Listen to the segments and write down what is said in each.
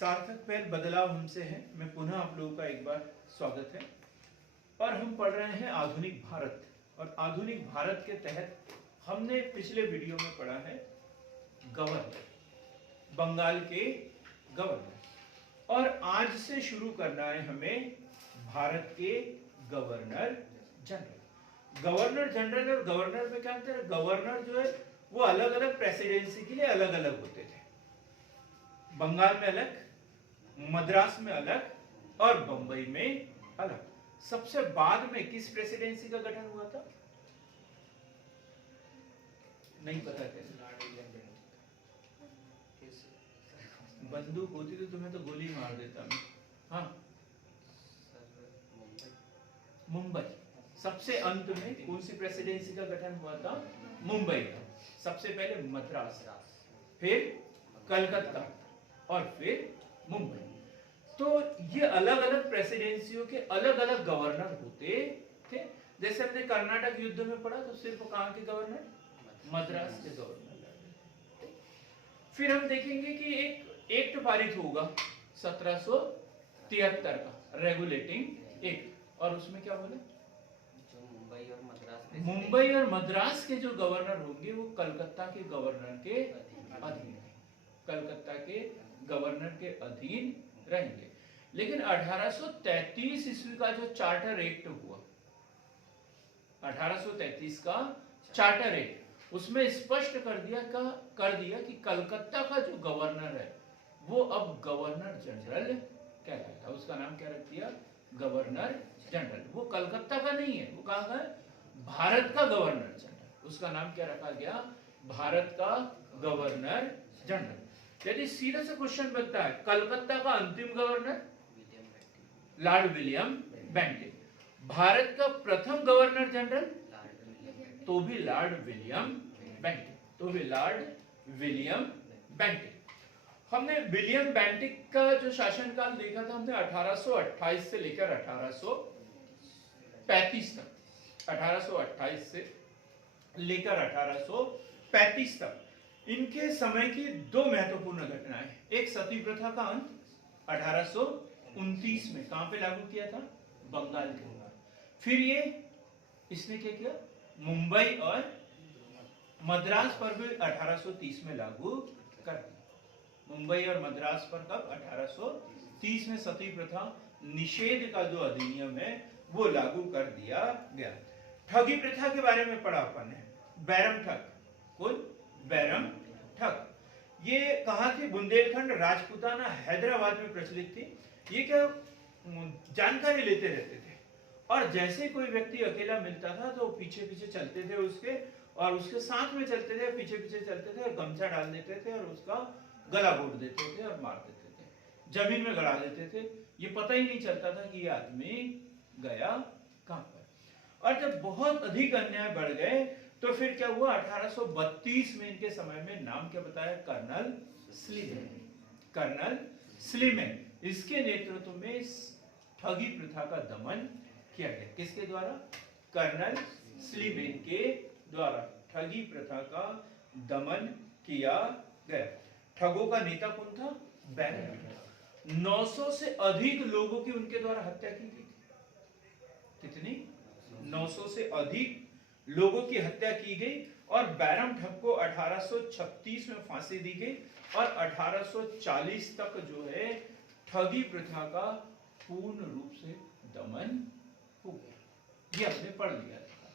सार्थक पहल बदलाव हमसे है। मैं पुनः आप लोगों का एक बार स्वागत है। और हम पढ़ रहे हैं आधुनिक भारत। और आधुनिक भारत के तहत हमने पिछले वीडियो में पढ़ा है गवर्नर, बंगाल के गवर्नर। और आज से शुरू करना है हमें भारत के गवर्नर जनरल। गवर्नर जनरल और गवर्नर में क्या अंतर है? गवर्नर जो है वो अलग अलग प्रेसिडेंसी के लिए अलग अलग होते थे। बंगाल में अलग, मद्रास में अलग और बंबई में अलग। सबसे बाद में किस प्रेसिडेंसी का गठन हुआ था? नहीं पता कैसे? बंदूक होती तो तुम्हें तो गोली मार देता मैं। हाँ, मुंबई। सबसे अंत में कौन सी प्रेसिडेंसी का गठन हुआ था? मुंबई का। सबसे पहले मद्रास, फिर कलकत्ता और फिर मुंबई। तो ये अलग अलग प्रेसिडेंसियों के अलग अलग गवर्नर होते थे। जैसे हमने कर्नाटक युद्ध में पढ़ा तो सिर्फ कहां के गवर्नर? मद्रास के गवर्नर। फिर हम देखेंगे कि एक एक्ट पारित होगा 1773 का, रेगुलेटिंग एक्ट। और उसमें क्या बोले? जो मुंबई और मद्रास के जो गवर्नर होंगे वो कलकत्ता के गवर्नर के अधीन, कलकत्ता के गवर्नर के अधीन रहेंगे। लेकिन 1833 ईस्वी का जो चार्टर एक्ट हुआ, 1833 का चार्टर एक्ट, उसमें स्पष्ट कर दिया कि कलकत्ता का जो गवर्नर है वो अब गवर्नर जनरल कहलाता है। उसका नाम क्या रख दिया? Governor general. वो कलकत्ता का नहीं है, वो कहां का है? भारत का गवर्नर जनरल। उसका नाम क्या रखा गया? भारत का गवर्नर जनरल। यदि सीधा सा क्वेश्चन बनता है, कलकत्ता का अंतिम governor Lord William Bentinck, Bharat का प्रथम गवर्नर जनरल तो भी लॉर्ड विलियम बेंटिक, तो भी लॉर्ड विलियम बेंटिक। हमने विलियम बेंटिक का जो शासनकाल देखा था, हमने 1828 से लेकर 1835 तक, 1828 से लेकर 1835 तक इनके समय की दो महत्वपूर्ण घटनाएं। एक सती प्रथा का अंत 1829 में कहां पे लागू किया था? बंगाल के अंदर। फिर ये इसने क्या किया? मुंबई और मद्रास पर भी 1830 में लागू कर दिया। मुंबई और मद्रास पर कब? 1830 में सती प्रथा निषेध का जो अधिनियम है वो लागू कर दिया गया। ठगी प्रथा के बारे में पढ़ा अपन ने, बैरम ठग। कौन? बैरम ठग। ये कहां थी? बुंदेलखंड, राजपूताना, हैदराबाद में प्रचलित थी। ये क्या जानकारी लेते रहते थे और जैसे कोई व्यक्ति अकेला मिलता था तो पीछे पीछे चलते थे उसके, और उसके साथ में चलते थे, पीछे पीछे चलते थे और गमछा डाल देते थे और उसका गला घोट देते थे और मार देते थे, जमीन में गड़ा देते थे। ये पता ही नहीं चलता था कि ये आदमी गया कहां पर। और जब बहुत अधिक अन्याय बढ़ गए तो फिर क्या हुआ? 1832 में इनके समय में नाम क्या बताया? कर्नल स्लीमेन। कर्नल स्लीमेन, इसके नेतृत्व में ठगी प्रथा का दमन किया गया। किसके द्वारा? कर्नल स्लीमेन के द्वारा ठगी प्रथा का दमन किया गया। ठगों का नेता कौन था? बैरम ठग। 900 से अधिक लोगों की उनके द्वारा हत्या की गई। कितनी? 900 से अधिक लोगों की हत्या की गई। और बैरम ठग को 1836 में फांसी दी गई और 1840 तक जो है ठगी प्रथा का पूर्ण रूप से दमन हो गया। ये हमने पढ़ लिया था।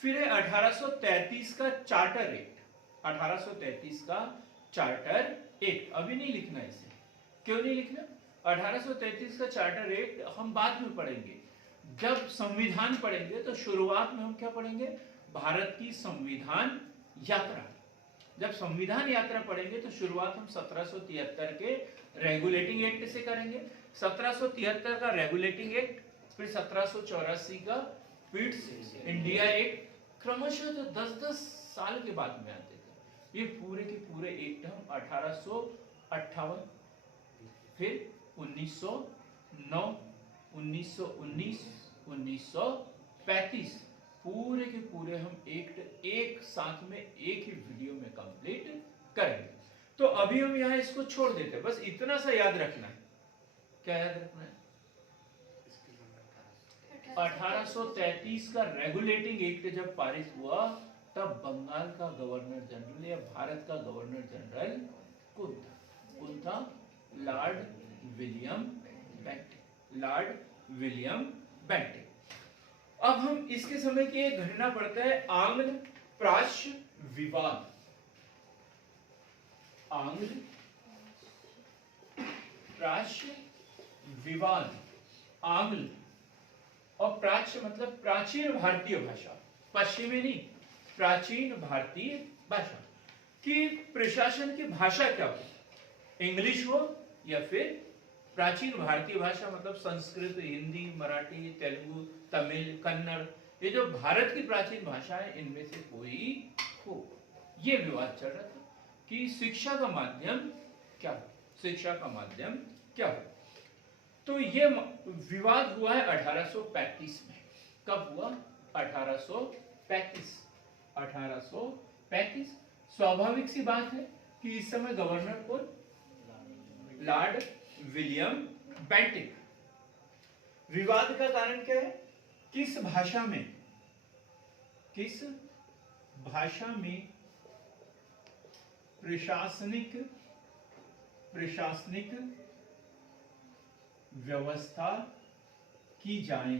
फिर है 1833 का चार्टर एक्ट। 1833 का चार्टर एक्ट। अभी नहीं लिखना इसे। क्यों नहीं लिखना? 1833 का चार्टर एक्ट हम बाद में पढ़ेंगे। जब संविधान पढ़ेंगे तो शुरुआत में हम क्या पढ़ेंगे? भारत की संविधान यात्रा। जब संविधान यात्रा पढ़ेंगे तो शुरुआत हम 1773 के रेगुलेटिंग एक्ट से करेंगे। 1773 का रेगुलेटिंग एक्ट, फिर 1784 का पिट्स इंडिया एक्ट, क्रमशः जो 10-10 साल के बाद में आते थे। ये पूरे के पूरे एक्ट हम 1858, फिर 1909, 1919, 1935 पूरे के पूरे हम एक्ट एक साथ में एक ही वीडियो में कंप्लीट करेंगे। तो अभी हम यहाँ इसको छोड़ देते हैं, बस इतना सा याद रखना है। क्या याद रखना है? 1833 का रेगुलेटिंग एक्ट जब पारित हुआ तब बंगाल का गवर्नर जनरल या भारत का गवर्नर जनरल कौन था? कौन था? Lord William Bentinck. Lord William Bentinck. अब हम इसके समय की एक घटना पढ़ते हैं, आंग्ल प्राच्य विवाद। आंग्ल प्राच्य विवाद। आंग्ल और प्राच्य मतलब प्राचीन भारतीय भाषा, पश्चिमी नहीं, प्राचीन भारतीय भाषा कि प्रशासन की भाषा क्या हो, इंग्लिश हो या फिर प्राचीन भारतीय भाषा मतलब संस्कृत, हिंदी, मराठी, तेलुगु, तमिल, कन्नड़, ये जो भारत की प्राचीन भाषा है इनमें से कोई हो। ये विवाद चल रहा था कि शिक्षा का माध्यम क्या हो, शिक्षा का माध्यम क्या हो। तो ये विवाद हुआ है 1835 में। कब हुआ? 1835। 1835। स्वाभाविक सी बात है कि इस समय गवर्नर कौन? Lord William Bentinck. विवाद का कारण क्या है? किस भाषा में, किस भाषा में प्रशासनिक व्यवस्था की जाए,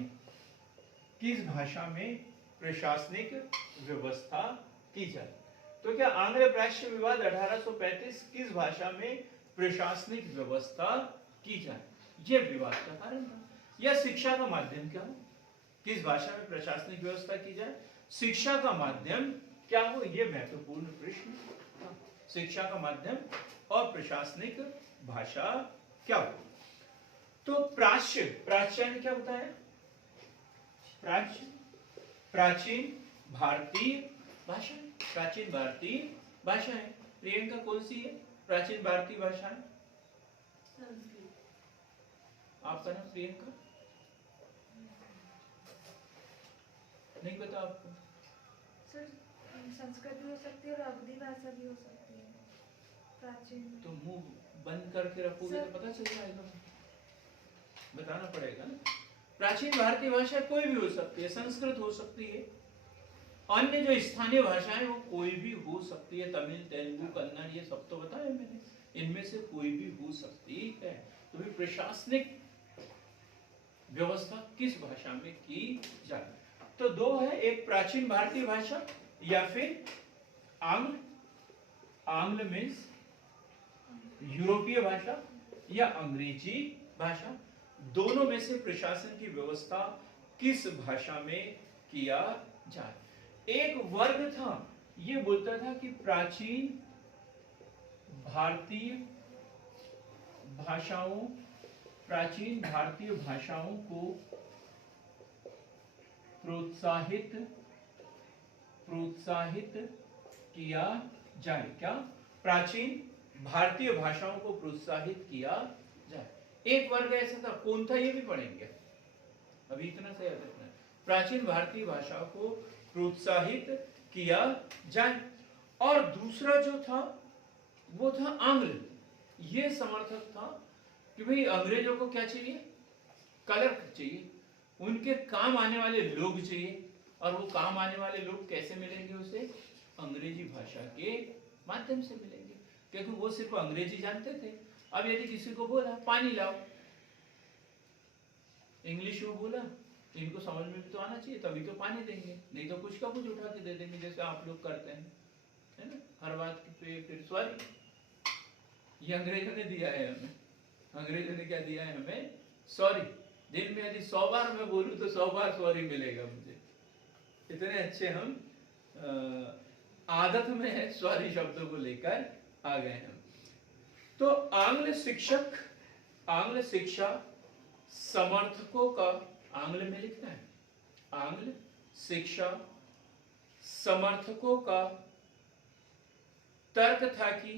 किस भाषा में प्रशासनिक व्यवस्था की जाए। तो क्या आंग्ल प्राच्य विवाद 1835 किस भाषा में प्रशासनिक व्यवस्था की जाए, यह विवाद का कारण था। या शिक्षा का माध्यम क्या हो, किस भाषा में प्रशासनिक व्यवस्था की जाए, शिक्षा का माध्यम क्या हो, यह महत्वपूर्ण प्रश्न था। शिक्षा का माध्यम और प्रशासनिक भाषा क्या हो। तो प्राच्य, प्राच्य ने क्या बताया? प्राच्य प्राचीन भारतीय भाषा, प्राचीन भारतीय भाषा है। प्रियंका कौन सी है प्राचीन भारतीय भाषा है? आपका नाम प्रियंका? नहीं पता आपको? सर संस्कृत भी हो सकती है और अवधी भाषा भी हो सकती है प्राचीन। तो मुंह बंद करके रखोगे तो पता चल जाएगा, बताना पड़ेगा ना। प्राचीन भारतीय भाषा कोई भी हो सकती है, संस्कृत हो सकती है, अन्य जो स्थानीय भाषाएं वो कोई भी हो सकती है, तमिल, तेलुगु, कन्नड़, ये सब तो बताया मैंने, इनमें से कोई भी हो सकती है। तो भी प्रशासनिक व्यवस्था किस भाषा में की जाए, तो दो है, एक प्राचीन भारतीय भाषा या फिर आंग्ल। आंग्ल मीन्स यूरोपीय भाषा या अंग्रेजी भाषा, दोनों में से प्रशासन की व्यवस्था किस भाषा में किया जाए। एक वर्ग था ये बोलता था कि प्राचीन भारतीय भाषाओं, प्राचीन भारतीय भाषाओं को प्रोत्साहित किया जाए। क्या? प्राचीन भारतीय भाषाओं को प्रोत्साहित किया जाए। एक वर्ग ऐसा था, कौन था ये भी पढ़ेंगे, अभी इतना सा याद रखना है। प्राचीन भारतीय भाषा को प्रोत्साहित किया जाए। और दूसरा जो था वो था आंग्ल। ये समर्थक था कि भाई अंग्रेजों को क्या चाहिए? क्लर्क चाहिए, उनके काम आने वाले लोग चाहिए। और वो काम आने वाले लोग कैसे मिलेंगे उसे? अंग्रेजी भाषा के माध्यम से मिलेंगे, क्योंकि वो सिर्फ अंग्रेजी जानते थे। अब यदि किसी को बोला पानी लाओ, इंग्लिश में बोला, इनको समझ में भी तो आना चाहिए, तभी तो पानी देंगे, नहीं तो कुछ का कुछ उठा के दे देंगे जैसे आप लोग करते हैं, है ना, हर बात पे फिर सॉरी। ये अंग्रेजों ने दिया है हमें, अंग्रेजों ने क्या दिया है हमें? सॉरी। दिन में यदि 100 बार मैं बोलूं तो 100 बार सॉरी मिलेगा मुझे। इतने अच्छे हम आदत में है सॉरी शब्दों को लेकर आ गए हम। तो आंग्ल शिक्षक, आंग्ल शिक्षा समर्थकों का, आंग्ल में लिखना है, आंग्ल शिक्षा समर्थकों का तर्क था कि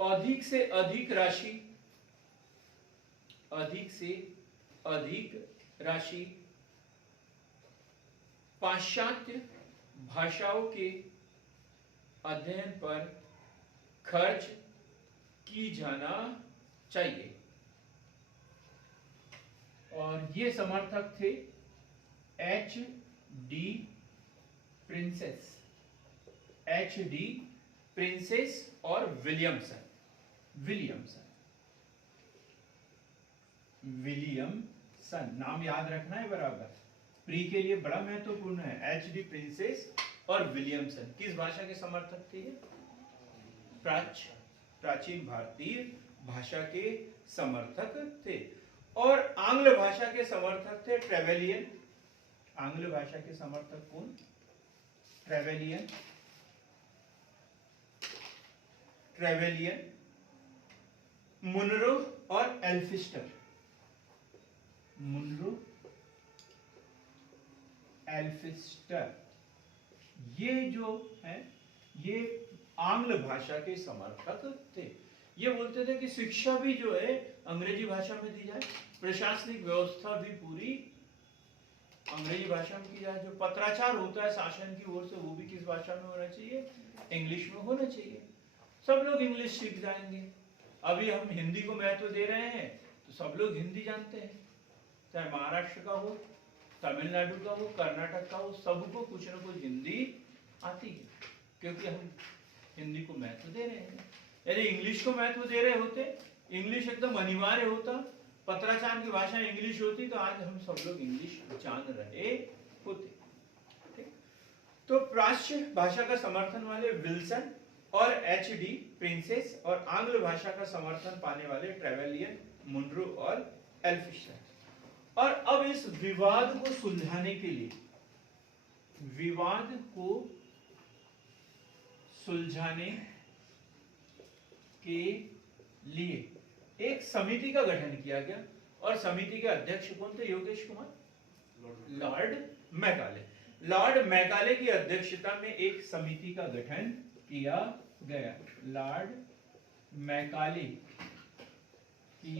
अधिक से अधिक राशि, अधिक से अधिक राशि पाश्चात्य भाषाओं के अध्ययन पर खर्च की जाना चाहिए। और ये समर्थक थे H D princess, H D princess और विलियमसन। विलियमसन नाम याद रखना है बराबर, प्री के लिए बड़ा महत्वपूर्ण है। एच डी प्रिंसेस और विलियमसन किस भाषा के समर्थक थे? प्राचीन भारतीय भाषा के समर्थक थे। और आंग्ल भाषा के समर्थक थे ट्रेवेलियन। आंग्ल भाषा के समर्थक कौन? ट्रेवेलियन, मुनरो और एल्फिस्टर। मुनरो, एल्फिस्टर, ये जो है ये आंग्ल भाषा के समर्थक थे। ये बोलते थे कि शिक्षा भी जो है अंग्रेजी भाषा में दी जाए, प्रशासनिक व्यवस्था भी पूरी अंग्रेजी भाषा में की जाए, जो पत्राचार होता है शासन की ओर से वो भी किस भाषा में होना चाहिए? इंग्लिश में होना चाहिए। सब लोग इंग्लिश सीख जाएंगे। अभी हम हिंदी को महत्व दे रहे हैं तो सब लोग हिंदी जानते हैं, चाहे महाराष्ट्र का हो, तमिलनाडु का हो, कर्नाटक का हो, सबको कुछ न कुछ हिंदी आती है, क्योंकि हम हिंदी को महत्व दे रहे हैं। यदि इंग्लिश को महत्व दे रहे होते, इंग्लिश एकदम अनिवार्य होता, पत्राचार की भाषा इंग्लिश होती, तो आज हम सब लोग इंग्लिश जान रहे होते। ठीक? तो प्राच्य भाषा का समर्थन वाले विल्सन और एच डी प्रिंसेस, और आंग्ल भाषा का समर्थन पाने वाले ट्रेवेलियन, मुनरो और एल्फिस्टर। और अब इस विवाद को सुलझाने के लिए, विवाद को सुलझाने के लिए एक समिति का गठन किया गया। और समिति के अध्यक्ष कौन थे? Yogesh Kumar, Lord Macaulay. Lord Macaulay की अध्यक्षता में एक समिति का गठन किया गया। लॉर्ड मैकाले की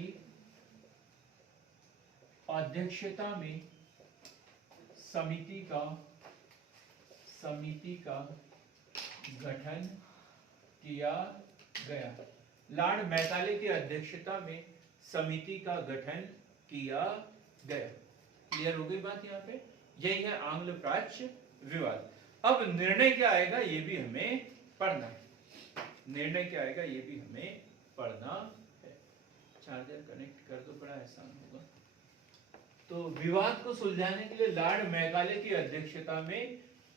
अध्यक्षता में समिति का गठन किया गया। लॉर्ड मैकाले की अध्यक्षता में समिति का गठन किया गया। क्लियर हो गई बात? यहाँ पे यही है आंग्ल प्राच्य विवाद। अब निर्णय क्या आएगा ये भी हमें पढ़ना है। निर्णय क्या आएगा ये भी हमें पढ़ना है। चार्जर कनेक्ट कर दो, बड़ा आसान होगा। तो विवाद को सुलझाने के लिए लॉर्ड मैकाले की अध्यक्षता में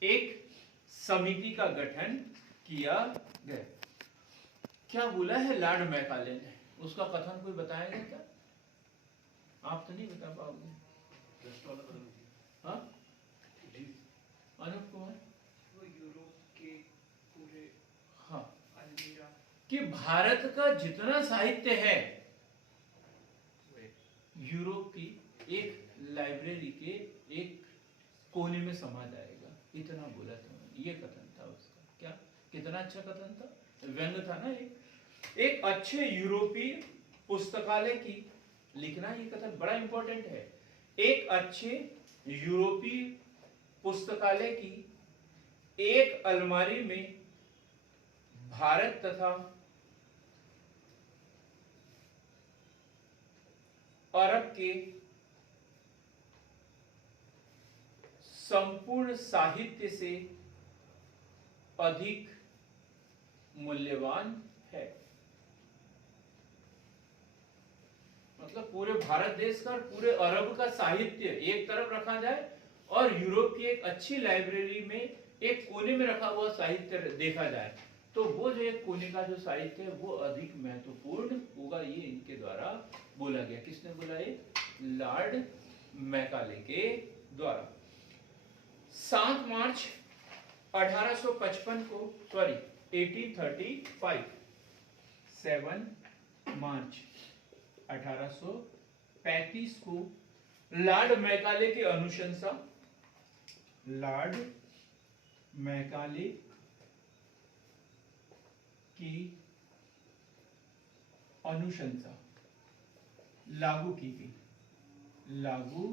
एक समिति का गठन किया गया। क्या बोला है लॉर्ड मैकाले ने? उसका कथन कोई बताएगा क्या? आप तो नहीं बता पाओगे। हाँ? अनुप कुमार, वो यूरोप के पूरे, हाँ, अल्मीरा, कि भारत का जितना साहित्य है यूरोप की एक लाइब्रेरी के एक कोने में समा जाएगा, इतना बोला था। ये कथन था उसका। क्या कितना अच्छा कथन था, व्यंग था ना। एक अच्छे यूरोपीय पुस्तकालय की लिखना, ये कथन बड़ा इंपॉर्टेंट है। एक अच्छे यूरोपीय पुस्तकालय की एक अलमारी में भारत तथा अरब के संपूर्ण साहित्य से अधिक मूल्यवान है। मतलब पूरे भारत देश का, पूरे अरब का साहित्य एक तरफ रखा जाए और यूरोप की एक अच्छी लाइब्रेरी में एक कोने में रखा हुआ साहित्य देखा जाए, तो वो जो एक कोने का जो साहित्य है वो अधिक महत्वपूर्ण होगा। ये इनके द्वारा बोला गया। किसने बोला? ये लॉर्ड मैकाले के द्वारा। 7 मार्च 1855 को, सॉरी 1835, 7 मार्च 1835 को लॉर्ड मैकाले की अनुशंसा, लॉर्ड मैकाले की अनुशंसा लागू की गई, लागू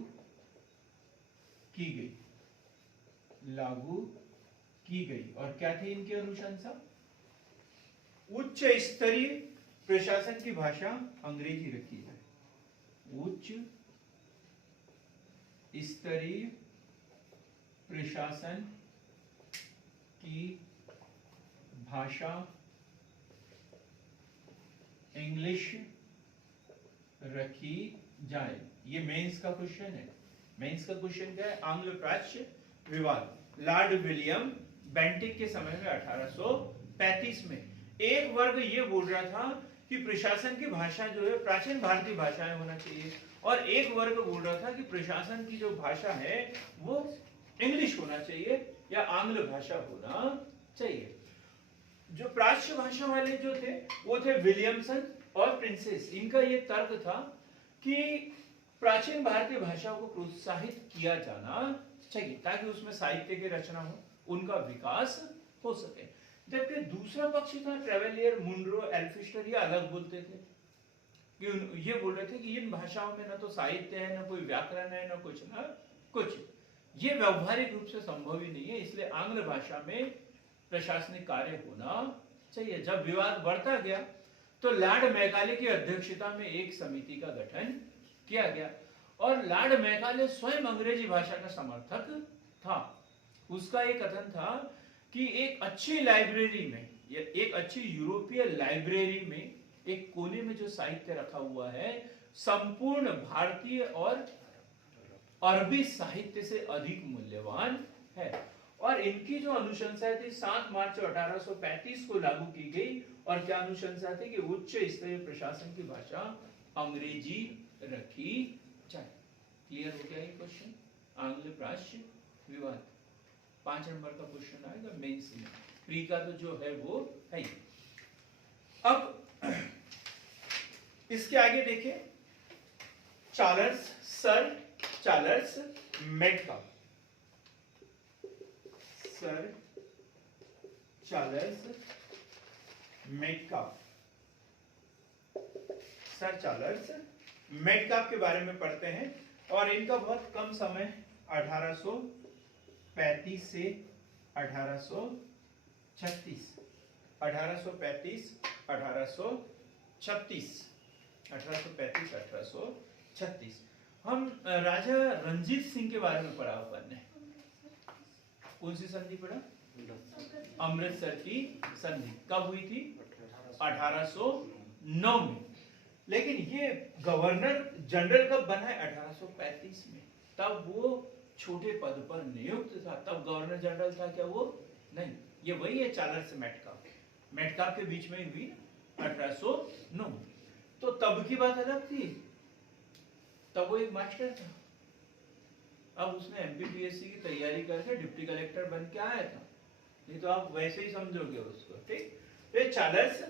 की गई, लागू की गई। और क्या थी इनकी अनुशंसा? उच्च स्तरीय प्रशासन की भाषा अंग्रेजी रखी जाए। उच्च स्तरीय प्रशासन की भाषा इंग्लिश रखी जाए। ये मेंस का क्वेश्चन है। मेंस का क्वेश्चन क्या है? आंग्ल प्राच्य विवाद। लॉर्ड विलियम बेंटिक के समय में 1835 में एक वर्ग ये बोल रहा था कि प्रशासन की भाषा जो है प्राचीन भारतीय भाषाएं होना चाहिए, और एक वर्ग बोल रहा था कि प्रशासन की जो भाषा है वो इंग्लिश होना चाहिए या आंग्ल भाषा होना चाहिए। जो प्राच्य भाषा वाले जो थे वो थे विलियमसन और प्रिंसेस। इनका ये तर्क था कि प्राचीन भारतीय भाषा को प्रोत्साहित किया जाना चाहिए ताकि उसमें साहित्य की रचना हो, उनका विकास हो सके। जबकि दूसरा पक्ष था ट्रेवेलियर, मुनरो, एल्फिस्टर, ये अलग बोलते थे कि ये बोल रहे थे कि इन भाषाओं में ना तो साहित्य है, ना कोई व्याकरण है, ना कुछ। ये व्यवहारिक रूप से संभव ही नहीं है, इसलिए आंग्ल भाषा में प्रशासनिक कार्य होना चाहिए। जब विवाद बढ़ता गया तो लॉर्ड मैकाले की अध्यक्षता में एक समिति का गठन किया गया, और लॉर्ड मैकाले स्वयं अंग्रेजी भाषा का समर्थक था। उसका एक कथन था कि एक अच्छी लाइब्रेरी में, एक अच्छी यूरोपीय लाइब्रेरी में एक कोने में जो साहित्य रखा हुआ है संपूर्ण भारतीय और अरबी साहित्य से अधिक मूल्यवान है। और इनकी जो अनुशंसा थी 7 मार्च 1835 को लागू की गई, और क्या अनुशंसा थी कि उच्च स्तरीय प्रशासन की भाषा अंग्रेजी रखी जाए। क्लियर हो गया ये क्वेश्चन? आंग्ल प्राच्य विवाद 5 नंबर का क्वेश्चन आएगा मेंस में। प्री का तो जो है वो है। अब इसके आगे देखिए, sir Charles Metcalfe. Sir Charles Metcalfe, sir Charles Metcalfe के बारे में पढ़ते हैं। और इनका बहुत कम समय 1835 से 1836, 1835 1836। हम राजा रंजीत सिंह के बारे में पढ़ा अपन ने। कौन सी संधि पढ़ा? अमृतसर की संधि कब हुई थी? 1809 में। लेकिन ये गवर्नर जनरल कब बना है? 1835 में। तब वो छोटे पद पर नियुक्त था, तब गवर्नर जनरल था क्या वो? नहीं, ये वही है चार्ल्स मेटकाफ के बीच में हुई 1809। तो तब की बात अलग थी, तब वो एक मास्टर था। अब उसने एमपीपीएससी की तैयारी करके डिप्टी कलेक्टर बन के आया था। ये तो आप वैसे ही समझोगे उसको, ठीक? तो चार्ल्स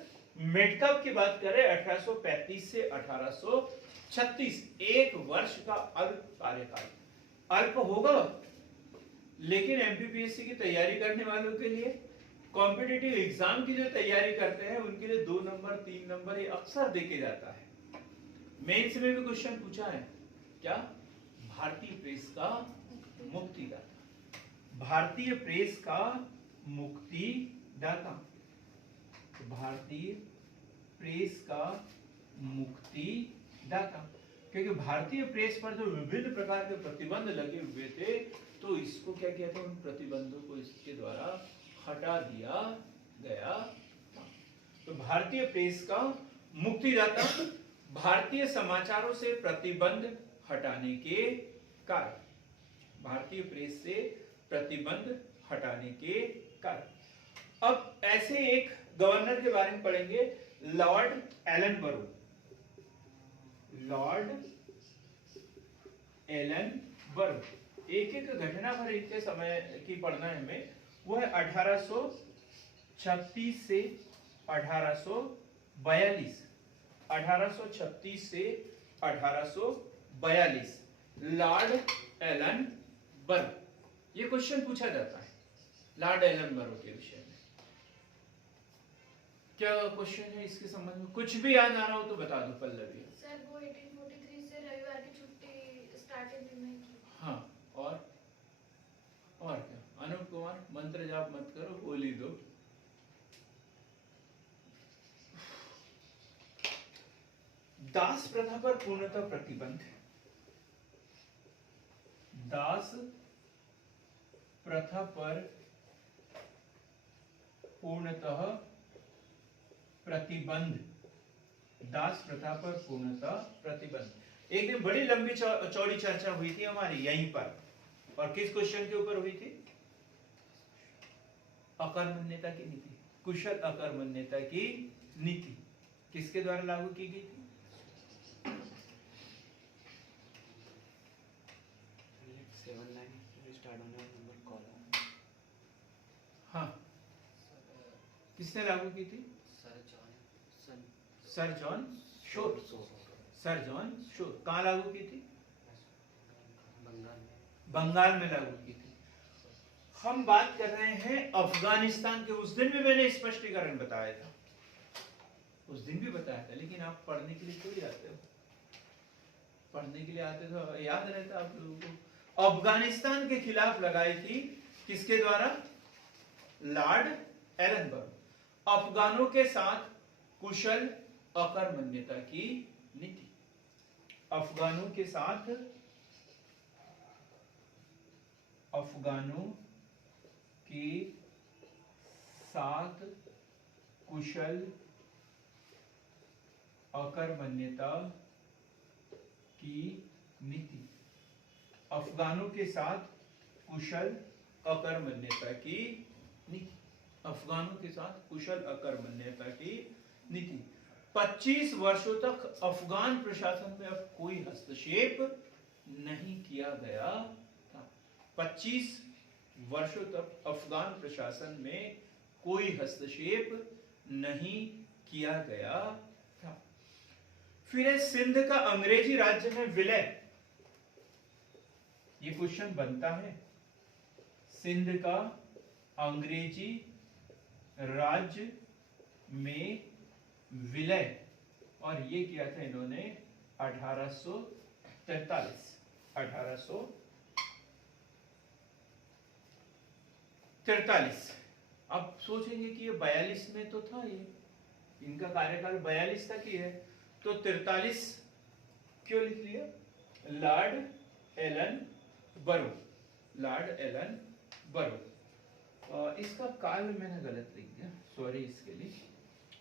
मेटकाफ की बात करें 1835 से 1836, 1 वर्ष का अल्प कार्यकाल। अल्प होगा, लेकिन एमपीपीएससी की तैयारी करने वालों के लिए, कॉम्पिटिटिव एग्जाम की जो तैयारी करते हैं उनके लिए 2 नंबर 3 नंबर ये अक्सर देके जाता है। मेंस में भी क्वेश्चन पूछा है क्या? भारतीय प्रेस का मुक्तिदाता। भारतीय प्रेस का मुक्तिदाता, भारतीय प्रेस का मुक्तिदाता। क्योंकि भारतीय प्रेस पर जो विभिन्न प्रकार के प्रतिबंध लगे हुए थे, तो इसको क्या किया था? उन प्रतिबंधों को इसके द्वारा हटा दिया गया था। तो भारतीय प्रेस का मुक्तिदाता, भारतीय समाचारों से प्रतिबंध हटाने के कारण, भारतीय प्रेस से प्रतिबंध हटाने के कारण। अब ऐसे एक गवर्नर के बारे में पढ़ेंगे, लॉर्ड एलनबरो। लॉर्ड एलनबरो, एक एक घटना पर इतने समय की पढ़ना है हमें। वो है 1836 से 1842, 1836 से 1842, लॉर्ड एलनबरो। ये क्वेश्चन पूछा जाता है लॉर्ड एलनबरो के विषय में। क्या क्वेश्चन है इसके संबंध में? कुछ भी याद आ रहा हो तो बता दो पल्लवी। सर वो 1843 से रविवार की छुट्टी स्टार्टिंग में की। हाँ, और क्या? अनूप कुमार, मंत्र जाप मत करो, बोली दो। दास प्रथा पर पूर्णतः प्रतिबंध। दास प्रथा पर पूर्णतः प्रतिबंध। दास प्रथा पर पूर्णतः प्रतिबंध। एक दिन बड़ी लंबी चौड़ी चर्चा हुई थी हमारी यहीं पर, और किस क्वेश्चन के ऊपर हुई थी? अकर्मण्यता की नीति, कुशल अकर्मण्यता की नीति किसके द्वारा लागू की गई थी? हाँ, किसने लागू की थी? Sir John Shore. Sir John Shore. कहाँ लागू की थी? बंगाल में लागू की थी। हम बात कर रहे हैं अफगानिस्तान के। उस दिन भी मैंने स्पष्टीकरण बताया था, उस दिन भी बताया था, लेकिन आप पढ़ने के लिए थोड़ी आते हो। पढ़ने के लिए आते तो याद रहता आप लोगों को। अफगानिस्तान के खिलाफ लगाई थी किसके द्वारा? Lord Ellenborough. अफगानों के साथ कुशल अकर्मण्यता की नीति। अफगानों के साथ कुशल अकर्मण्यता की नीति। अफगानों के साथ कुशल अकर्मण्यता की नीति। अफगानों के साथ कुशल अकर्मण्यता की नीति। 25 वर्षों तक अफगान प्रशासन में अब कोई हस्तक्षेप नहीं किया गया था। 25 वर्षों तक अफगान प्रशासन में कोई हस्तक्षेप नहीं किया गया था। फिर सिंध का अंग्रेजी राज्य में विलय। ये क्वेश्चन बनता है। सिंध का अंग्रेजी राज्य में विलय, और ये किया था इन्होंने 1843। अब सोचेंगे कि ये 42 में तो था, ये इनका कार्यकाल 42 तक ही है, तो 43 क्यों लिख लिया? लॉर्ड एलन बरो। लॉर्ड एलन बरो। इसका काल मैंने गलत लिख दिया, सॉरी इसके लिए।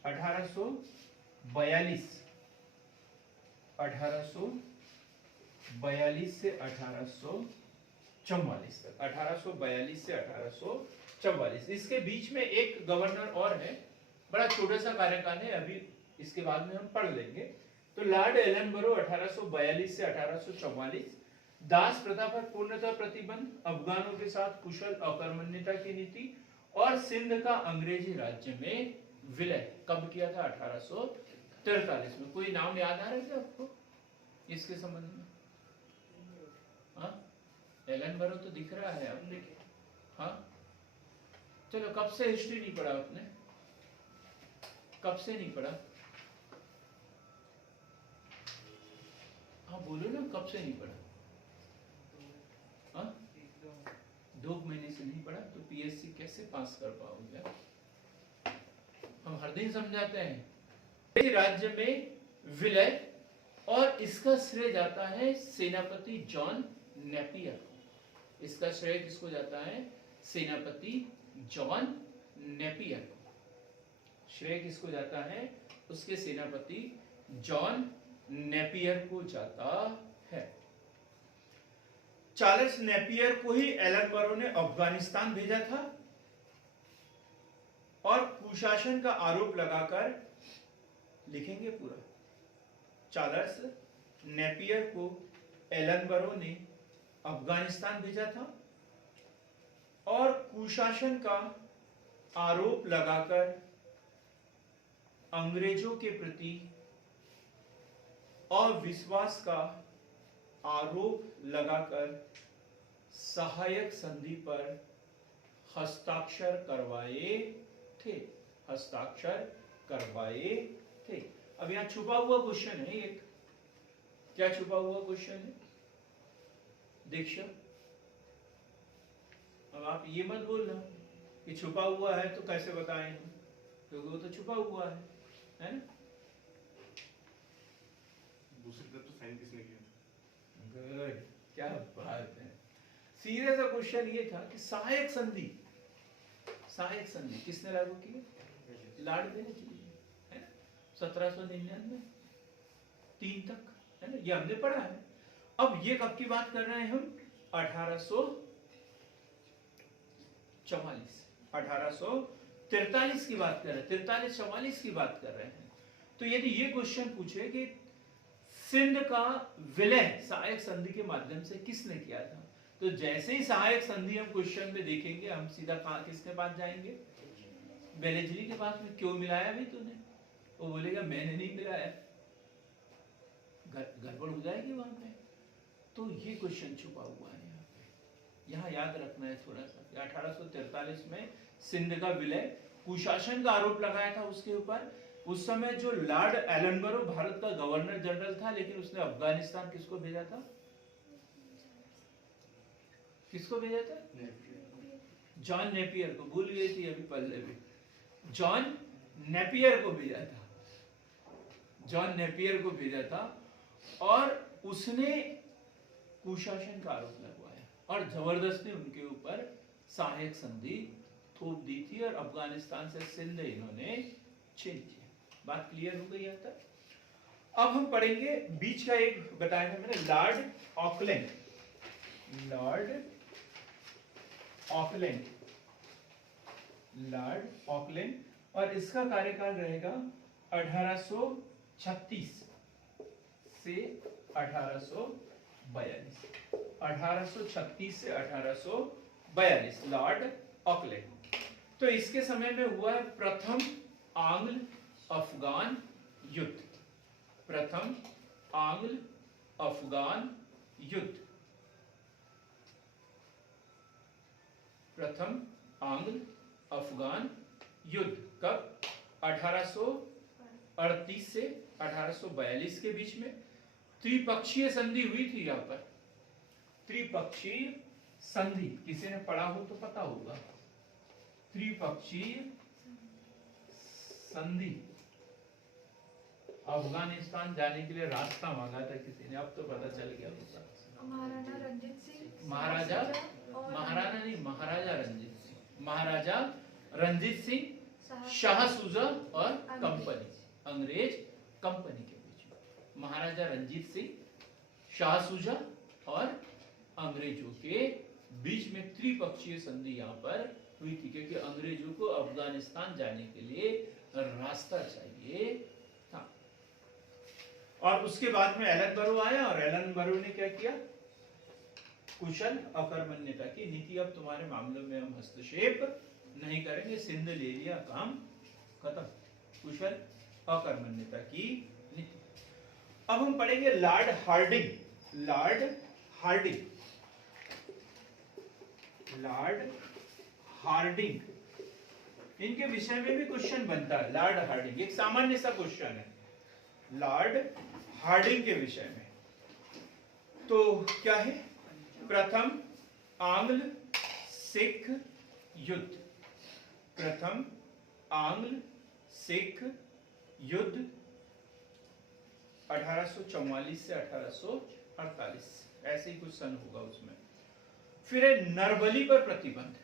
1842 से 1844 तक। 1842 से 1844। इसके बीच में एक गवर्नर और है, बड़ा छोटा सा कार्यकाल है, अभी इसके बाद में हम पढ़ लेंगे। तो लॉर्ड एलनबरो 1842 से 1844। दास प्रथा पर पूर्णतः प्रतिबंध, अफगानों के साथ कुशल अकर्मण्यता की नीति, और सिंध का अंग्रेजी राज्य में विलय कब किया था? 1843 में। कोई नाम याद आ रहा है आपको इसके संबंध में? हाँ, एलनबरो तो दिख रहा है आपने। हाँ, चलो, कब से हिस्ट्री नहीं पढ़ा आपने? कब से नहीं पढ़ा? हाँ बोलो ना, कब से नहीं पढ़ा? हाँ, 2 महीने से नहीं पढ़ा तो पीएससी कैसे पास कर पाओगे? हम हर दिन समझाते हैं। राज्य में विलय, और इसका श्रेय जाता है सेनापति जॉन नेपियर। इसका श्रेय किसको जाता है? सेनापति जॉन नेपियर को। श्रेय किसको जाता है? उसके सेनापति जॉन नेपियर को जाता है। चार्ल्स नेपियर को ही एलनबरो ने अफगानिस्तान भेजा था, और कुशासन का आरोप लगाकर, लिखेंगे पूरा, चार्ल्स नेपियर को एलनबरो ने अफगानिस्तान भेजा था, और कुशासन का आरोप लगाकर अंग्रेजों के प्रति अविश्वास का आरोप लगाकर सहायक संधि पर हस्ताक्षर करवाए थे। हस्ताक्षर करवाए थे। अब यहां छुपा हुआ क्वेश्चन है एक। क्या छुपा हुआ क्वेश्चन है दीक्षा? अब आप ये मत बोलना कि छुपा हुआ है तो कैसे बताएं हम, क्योंकि वो तो छुपा हुआ है ना। दूसरी तरफ तो साइन किसने किया? गुड, क्या बात है। सीधा सा क्वेश्चन ये था कि सहायक संधि किसने लागू की? लॉर्ड वेलेस्ली, है ना, 1799 3 तक, है ना, ये हमने पढ़ा है। अब ये कब की बात कर रहे हैं हम? 1843 की बात कर रहे हैं, 43-44 की बात कर रहे हैं। तो यदि ये क्वेश्चन पूछे कि सिंध का विलय सहायक संधि के माध्यम से किसने किया था, तो जैसे ही सहायक संधि हम क्वेश्चन में देखेंगे, हम सीधा कहां किसके पास जाएंगे? वेलेस्ली के पास में। क्यों मिलाया भी तूने? वो बोलेगा मैंने नहीं मिलाया, गड़बड़ हो जाएगी वहां पे। तो ये क्वेश्चन छुपा हुआ है यहाँ पे, यहाँ याद रखना है थोड़ा सा। 1843 में सिंध का विलय, कुशासन का आरोप लगाया था उसके ऊपर। उस समय जो लॉर्ड एलनबरो भारत का गवर्नर जनरल था, लेकिन उसने अफगानिस्तान किसको भेजा था? किसको भेजा था? जॉन नेपियर को। भूल गई थी अभी पहले भी, जॉन नेपियर को भेजा था, जॉन नेपियर को भेजा था। और उसने कुशासन का आरोप लगवाया और जबरदस्ती उनके ऊपर सहायक संधि थोप दी थी, और अफगानिस्तान से सिंध इन्होंने छीन लिया। बात क्लियर हो गई यहाँ तक? अब हम पढ़ेंगे बीच का एक बताया था मैंने, लॉर्ड ऑकलैंड। लॉर्ड ऑकलैंड, और इसका कार्यकाल रहेगा 1836 से 1842। 1836 से 1842 लॉर्ड ऑकलैंड। तो इसके समय में हुआ है प्रथम आंग्ल अफगान युद्ध। प्रथम आंग्ल अफगान युद्ध। प्रथम आंग्ल अफगान युद्ध कब? 1838 से 1842 के बीच में। त्रिपक्षीय संधि हुई थी यहाँ पर। त्रिपक्षीय संधि किसी ने पढ़ा हो तो पता होगा। त्रिपक्षीय संधि, अफगानिस्तान जाने के लिए रास्ता मांगा था किसी ने, अब तो पता चल गया होगा। महाराणा रंजीत सिंह, महाराजा रंजीत सिंह, शाह सुजा और कंपनी, अंग्रेज कंपनी के बीच में। महाराजा रंजीत सिंह, शाह सुजा और अंग्रेजों के बीच में त्रिपक्षीय संधि यहाँ पर हुई थी, क्योंकि अंग्रेजों को अफगानिस्तान जाने के लिए रास्ता चाहिए था। और उसके बाद में एलन बरो आया, और एलन बरो ने क्या किया? कुशल अकर्मण्यता की नीति। अब तुम्हारे मामलों में हम हस्तक्षेप नहीं करेंगे, सिंध ले लिया, काम खत्म। कुशल अकर्मण्यता की नीति। अब हम पढ़ेंगे लॉर्ड हार्डिंग। लॉर्ड हार्डिंग, इनके विषय में भी क्वेश्चन बनता है। लॉर्ड हार्डिंग एक सामान्य सा क्वेश्चन है, लॉर्ड हार्डिंग के विषय में। तो क्या है? प्रथम आंग्ल सिख युद्ध। प्रथम आंग्ल सिख युद्ध 1844 से 1848, ऐसे ही कुछ सन होगा उसमें। फिर है नरबली पर प्रतिबंध।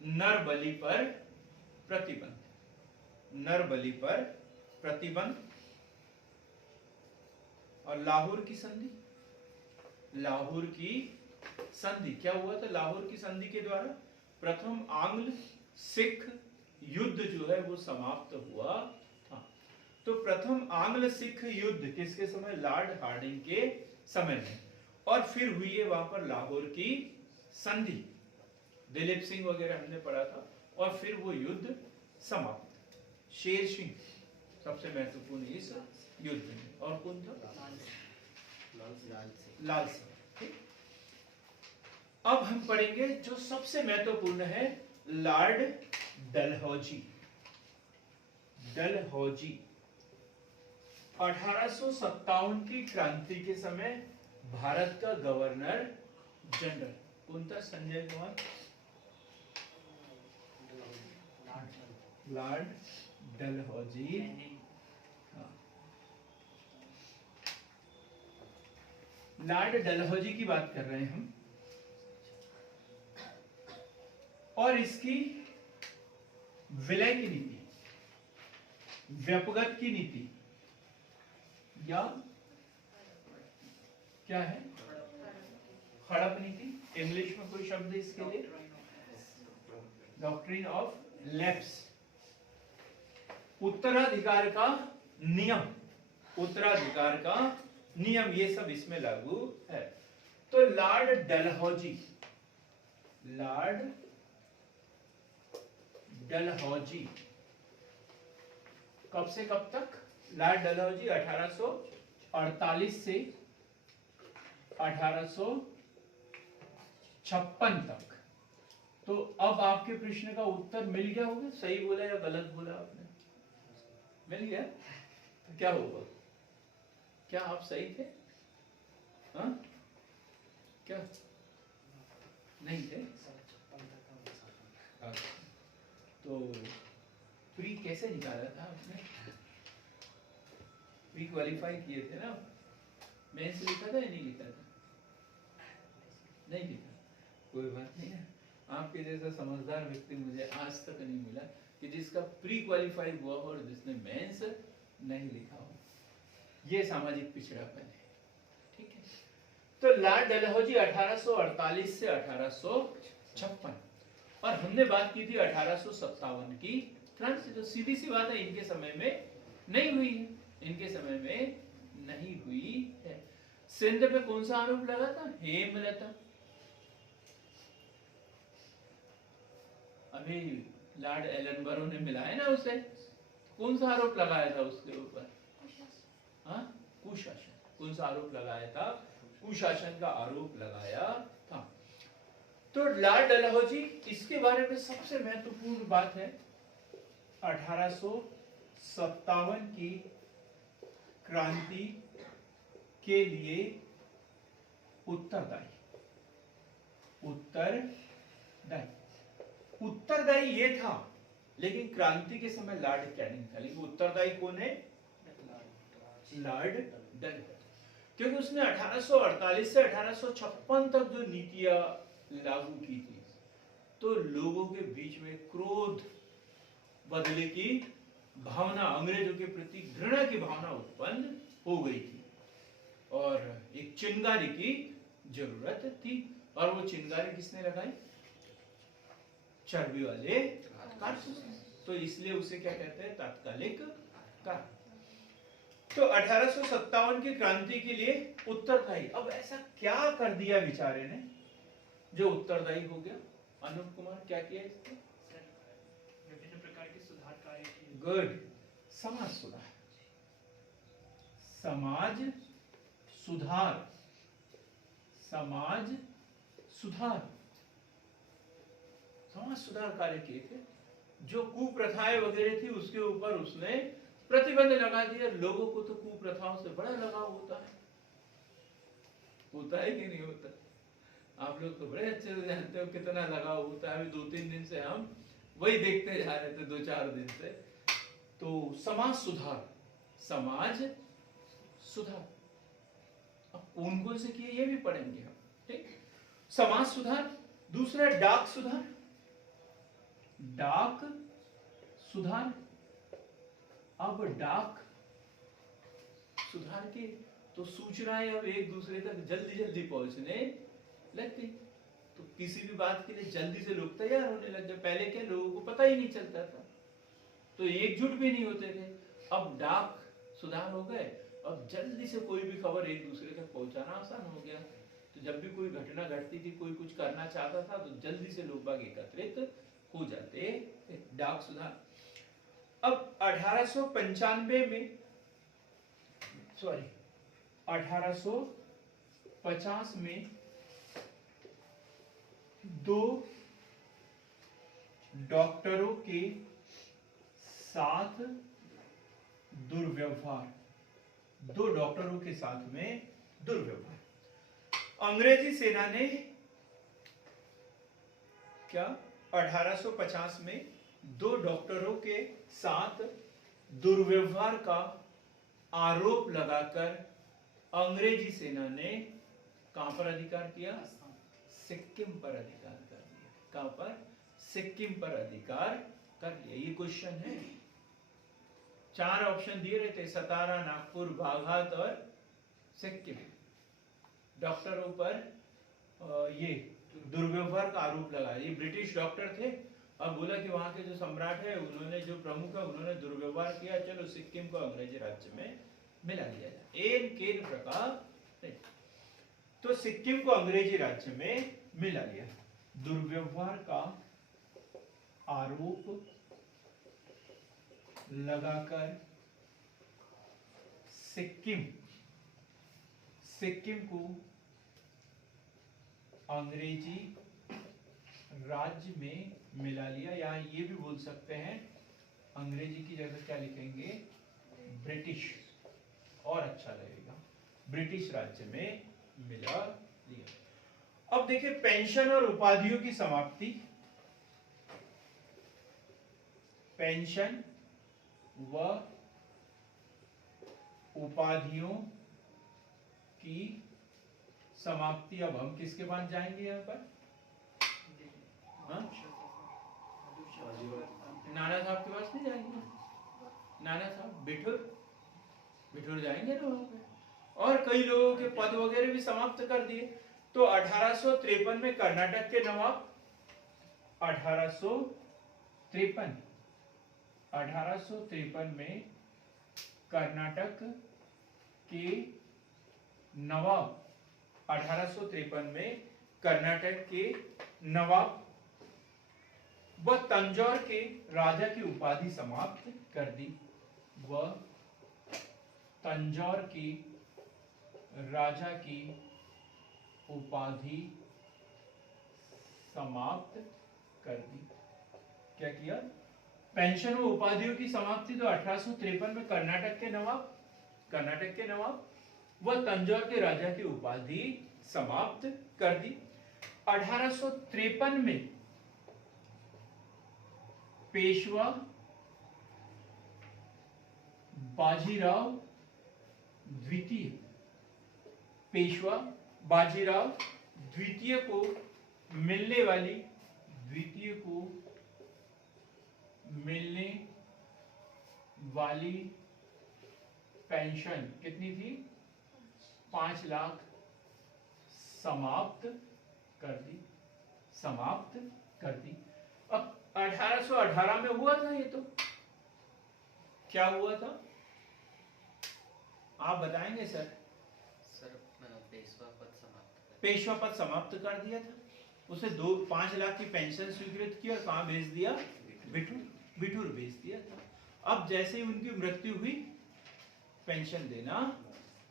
नरबली पर प्रतिबंध। नरबली पर प्रतिबंध। और लाहौर की संधि। लाहौर की संधि क्या हुआ था? लाहौर की संधि के द्वारा प्रथम आंग्ल सिख युद्ध जो है वो समाप्त हुआ था। तो प्रथम आंग्ल सिख युद्ध किसके समय? लॉर्ड हार्डिंग के समय में। और फिर हुई है वहां पर लाहौर की संधि, दिलीप सिंह वगैरह हमने पढ़ा था। और फिर वो युद्ध समाप्त। शेर सिंह सबसे महत्वपूर्ण इस युद्ध में। और कौन था? लाल सिंह। अब हम पढ़ेंगे जो सबसे महत्वपूर्ण है, लॉर्ड डलहौजी। डलहौजी 1857 की क्रांति के समय भारत का गवर्नर जनरल। कौन था? संजय कुमार लॉर्ड डलहौजी। हाँ, लॉर्ड डलहौजी की बात कर रहे हैं हम, और इसकी विलय की नीति, व्यपगत की नीति, या क्या है, हड़प नीति। इंग्लिश में कोई शब्द है इसके लिए? Doctrine of lapse. उत्तराधिकार का नियम, उत्तराधिकार का नियम, ये सब इसमें लागू है। तो लॉर्ड डलहौजी, लॉर्ड डलहौजी कब से कब तक? लॉर्ड डलहौजी 1848 से 1856 तक। तो अब आपके प्रश्न का उत्तर मिल गया होगा, सही बोला या गलत बोला आपने? मिल गया? तो क्या होगा? क्या आप सही थे? हाँ? क्या नहीं थे? तो प्री कैसे निकाला था आपने? प्री क्वालिफाई किए थे ना? मेंस लिखा था या नहीं लिखा था? नहीं लिखा, कोई बात नहीं है। आपके जैसा समझदार व्यक्ति मुझे आज तक नहीं मिला कि जिसका प्री क्वालिफाई हुआ हो और जिसने मेंस नहीं लिखा हो। ये सामाजिक पिछड़ापन है, ठीक है। तो लॉर्ड डलहौजी 1848 से 1856, और हमने बात की थी 1857 की क्रांति। तो सीधी सी बात है, इनके समय में नहीं हुई है, इनके समय में नहीं हुई है। सिंध पे कौन सा आरोप लगा था? हेमलता। अभी लॉर्ड एलनबरो ने मिलाया ना उसे, कौन सा आरोप लगाया था उसके ऊपर? हाँ, कुशासन। कौन सा आरोप लगाया था? कुशासन का आरोप लगाया था। तो लॉर्ड डलहौजी, इसके बारे में सबसे महत्वपूर्ण बात है 1857 की क्रांति के लिए उत्तरदायी। उत्तरदायी ये था, लेकिन क्रांति के समय लॉर्ड कैनिंग था, लेकिन उत्तरदायी कौन है? लॉर्ड डलहौजी। क्योंकि उसने 1848 से 1856 तक जो नीतियां लागू की थी, तो लोगों के बीच में क्रोध, बदले की भावना, अंग्रेजों के प्रति घृणा की भावना उत्पन्न हो गई थी, और एक चिंगारी की जरूरत थी। और वो चिंगारी किसने लगाई? चर्बी वाले कारतूस। तो इसलिए उसे क्या कहते हैं? तात्कालिक काल। तो 1857 की क्रांति के लिए उत्तरदायी। अब ऐसा क्या कर दिया बेचारे ने जो उत्तरदायी हो गया? अनूप कुमार, क्या किया इसने? विभिन्न प्रकार के सुधार कार्य किए। गुड। समाज सुधार, समाज सुधार, समाज सुधार, समाज सुधार कार्य किए थे। जो कुप्रथाएं वगैरह थी उसके ऊपर उसने प्रतिबंध लगा दिया। लोगों को तो कुप्रथाओं से बड़ा लगाव होता है कि नहीं होता? आप लोग तो बड़े अच्छे से जानते हो कितना लगाव होता है। अभी 2-3 दिन से हम वही देखते जा रहे थे, 2-4 दिन से। तो समाज सुधार, समाज सुधार, अब कौन कौन से किए ये भी पढ़ेंगे हम, ठीक? समाज सुधार। दूसरा डाक सुधार, डाक सुधार। अब डाक सुधार के तो सूचनाएं अब एक दूसरे तक जल्दी जल्दी पहुंचने लगती। तो किसी भी बात के लिए जल्दी से लोग तैयार होने लग गए। पहले क्या, लोगों को पता ही नहीं चलता था, तो एकजुट भी नहीं होते थे। अब डाक सुधार हो गए, अब जल्दी से कोई भी खबर एक दूसरे तक पहुंचाना आसान हो गया। तो जब भी कोई घटना घटती थी, कोई कुछ करना चाहता था, तो जल्दी से लोग बाग एकत्रित हो जाते थे। डाक सुधार। अब 1895 में, सॉरी 1850 में 2 डॉक्टरों के साथ दुर्व्यवहार, 2 डॉक्टरों के साथ में दुर्व्यवहार। अंग्रेजी सेना ने क्या 1850 में दो डॉक्टरों के साथ दुर्व्यवहार का आरोप लगाकर अंग्रेजी सेना ने कहां पर अधिकार किया? सिक्किम पर अधिकार कर लिया। कहां पर? सिक्किम पर अधिकार कर लिया। ये क्वेश्चन है। 4 ऑप्शन दिए रहते, सतारा, नागपुर, बाघात और सिक्किम। डॉक्टरों पर ये दुर्व्यवहार का आरोप लगाया। ये ब्रिटिश डॉक्टर थे। अब बोला कि वहां के जो सम्राट है, उन्होंने जो प्रमुख है, उन्होंने दुर्व्यवहार किया, चलो सिक्किम को अंग्रेजी राज्य में मिला दिया जाए। एन केन प्रकार नहीं। तो सिक्किम को अंग्रेजी राज्य में मिला लिया। दुर्व्यवहार का आरोप लगाकर सिक्किम को अंग्रेजी राज्य में मिला लिया। यहां ये भी बोल सकते हैं, अंग्रेजी की जगह क्या लिखेंगे? ब्रिटिश, और अच्छा लगेगा। ब्रिटिश राज्य में मिला लिया। अब देखिए पेंशन और उपाधियों की समाप्ति। पेंशन व उपाधियों की समाप्ति। अब हम किसके पास जाएंगे यहाँ पर? हाँ? नाना साहब के पास नहीं जाएंगे? नाना साहब बिठूर जाएंगे ना वहां पे। और कई लोगों के पद वगैरह भी समाप्त कर दिए। तो 1853 में कर्नाटक के नवाब 1853 में कर्नाटक के नवाब 1853 में कर्नाटक के नवाब व तंजौर के राजा की उपाधि समाप्त कर दी। व तंजौर की राजा की उपाधि समाप्त कर दी। क्या किया? पेंशन व उपाधियों की समाप्ति तो 1853 में कर्नाटक के नवाब व तंजौर के राजा की उपाधि समाप्त कर दी। 1853 में पेशवा बाजीराव द्वितीय को मिलने वाली पेंशन कितनी थी? 5 लाख समाप्त कर दी। अब 1818 में हुआ था ये। तो क्या हुआ था आप बताएंगे सर? पेशवा पद समाप्त कर दिया था। उसे 5 लाख की पेंशन स्वीकृत की और कहां भेज दिया? बिठूर भेज दिया था। अब जैसे ही उनकी मृत्यु हुई, पेंशन देना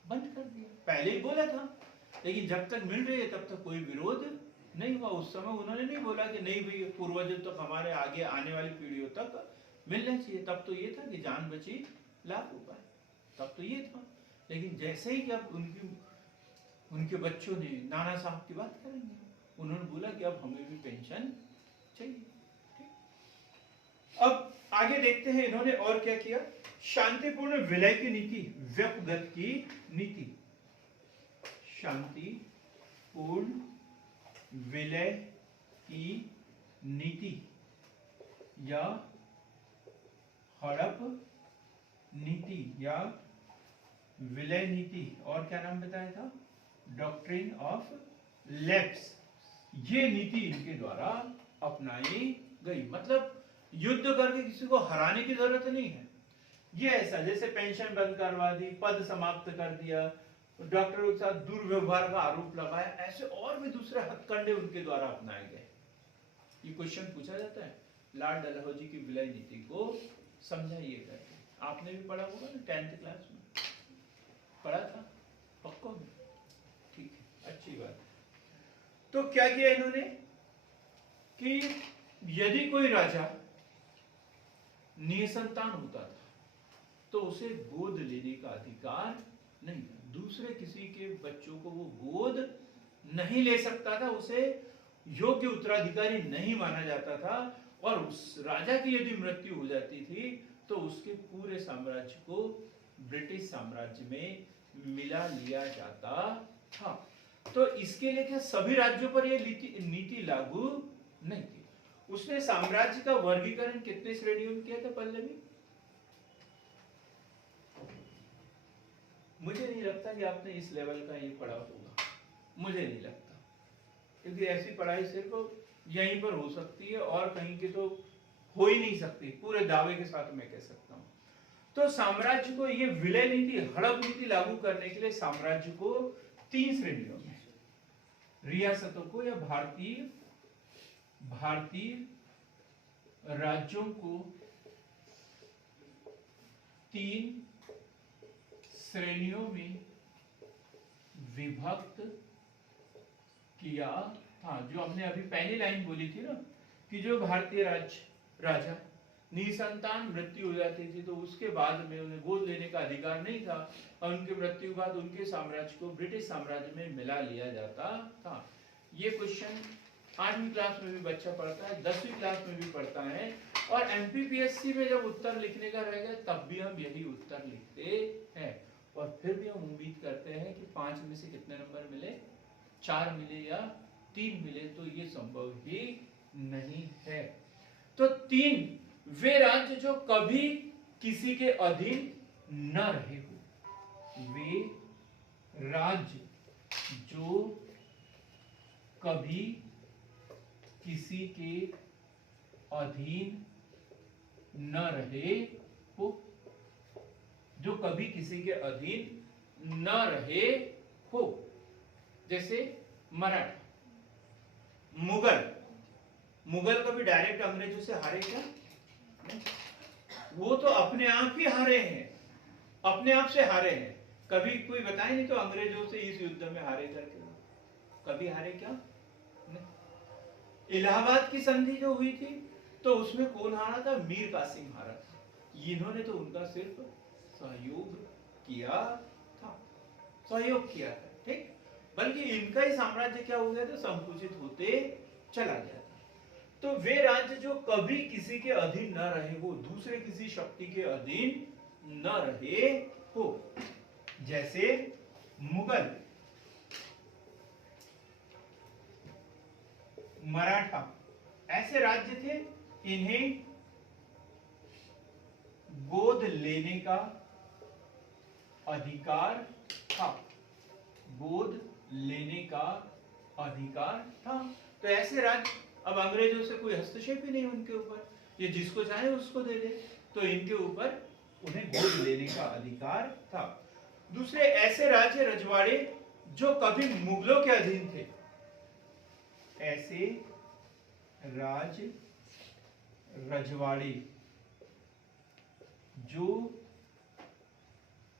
बंद कर दिया। पहले ही बोला था, लेकिन जब तक मिल रही है तब तक कोई विरोध नहीं हुआ। उस समय उन्होंने नहीं बोला कि नहीं भाई पूर्वजों तक, हमारे आगे आने वाली पीढ़ियों तक मिलना चाहिए। तब तो ये था कि जान बची लाभ हो पाए, तब तो ये था। लेकिन जैसे ही कि अब उनके बच्चों ने, नाना साहब की बात करेंगे, उन्होंने बोला कि अब हमें भी पेंशन चाहिए। अब आगे देखते हैं इन्होंने और क्या किया। शांतिपूर्ण विलय की नीति, व्यपगत की नीति। शांतिपूर्ण विलय की नीति या हड़प नीति या विलय नीति, और क्या नाम बताया था? Doctrine of lapse. ये नीति इनके द्वारा अपनाई गई। मतलब युद्ध करके किसी को हराने की जरूरत नहीं है। ये ऐसा जैसे पेंशन बंद करवा दी, पद समाप्त कर दिया, डॉक्टरों के साथ दुर्व्यवहार का आरोप लगाया, ऐसे और भी दूसरे हथकंडे उनके द्वारा अपनाए गए। ये क्वेश्चन पूछा जाता है, लॉर्ड डलहौजी की विलय नीति को समझाइए करके। आपने भी पढ़ा होगा ना 10th क्लास में, पढ़ा था पक्का में? ठीक है, अच्छी बात। तो क्या किया इन्होंने कि यदि कोई राजा निसंतान होता था तो उसे गोद लेने का अधिकार नहीं था। दूसरे किसी के बच्चों को वो गोद नहीं ले सकता था, उसे योग्य उत्तराधिकारी नहीं माना जाता था। और उस राजा की यदि मृत्यु हो जाती थी तो उसके पूरे साम्राज्य को ब्रिटिश साम्राज्य में मिला लिया जाता था। तो इसके लिए क्या सभी राज्यों पर यह नीति लागू नहीं थी। उसने साम्राज्य का वर्गीकरण कितने श्रेणियों में किया था पल्लवी? मुझे नहीं लगता कि आपने इस लेवल का ये पढ़ा होगा, मुझे नहीं लगता, क्योंकि ऐसी पढ़ाई सिर्फ यहीं पर हो सकती है और कहीं की तो हो ही नहीं सकती, पूरे दावे के साथ मैं कह सकता हूं। तो साम्राज्य को ये विलय नीति, हड़प नीति लागू करने के लिए साम्राज्य को 3 श्रेणियों में, रियासतों को या भारतीय राज्यों को 3 श्रेणियों में विभक्त किया था। जो हमने अभी पहली लाइन बोली थी ना कि जो भारतीय राजा निसंतान मृत्यु हो जाती थी तो उसके बाद में उन्हें गोद लेने का अधिकार नहीं था और उनकी मृत्यु के बाद उनके साम्राज्य को ब्रिटिश साम्राज्य में मिला लिया जाता था। ये क्वेश्चन 8वीं क्लास में भी बच्चा पढ़ता है, 10वीं क्लास में भी पढ़ता है और एमपीपीएससी में जब उत्तर लिखने का रहेगा तब भी हम यही उत्तर लिखते हैं। और फिर भी हम उम्मीद करते हैं कि 5 में से कितने नंबर मिले, 4 मिले या 3 मिले, तो ये संभव ही नहीं है। तो 3 वे राज्य जो कभी किसी के अधीन न रहे हो, वे राज्य जो कभी किसी के अधीन न रहे हो, जो कभी किसी के अधीन न रहे हो, जैसे मराठा, मुगल कभी डायरेक्ट अंग्रेजों से हारे क्या? वो तो अपने आप ही हारे हैं, अपने आप से हारे हैं। कभी कोई बताए नहीं तो अंग्रेजों से इस युद्ध में हारे करके, कभी हारे क्या? नहीं। इलाहाबाद की संधि जो हुई थी तो उसमें कौन हारा था? मीर कासिम हारा था। इन्होंने तो उनका सिर्फ सहयोग किया था, ठीक। बल्कि इनका ही साम्राज्य क्या हो गया था? संकुचित होते चला गया था। तो वे राज्य जो कभी किसी के अधीन न रहे हो, दूसरे किसी शक्ति के अधीन न रहे हो, जैसे मुगल, मराठा, ऐसे राज्य थे, इन्हें गोद लेने का अधिकार था, गोद लेने का अधिकार था। तो ऐसे राज्य, अब अंग्रेजों से कोई हस्तक्षेप ही नहीं उनके ऊपर, ये जिसको चाहे उसको दे दे, तो इनके ऊपर उन्हें गोद लेने का अधिकार था। दूसरे ऐसे राज्य रजवाड़े जो कभी मुगलों के अधीन थे, ऐसे रजवाड़े जो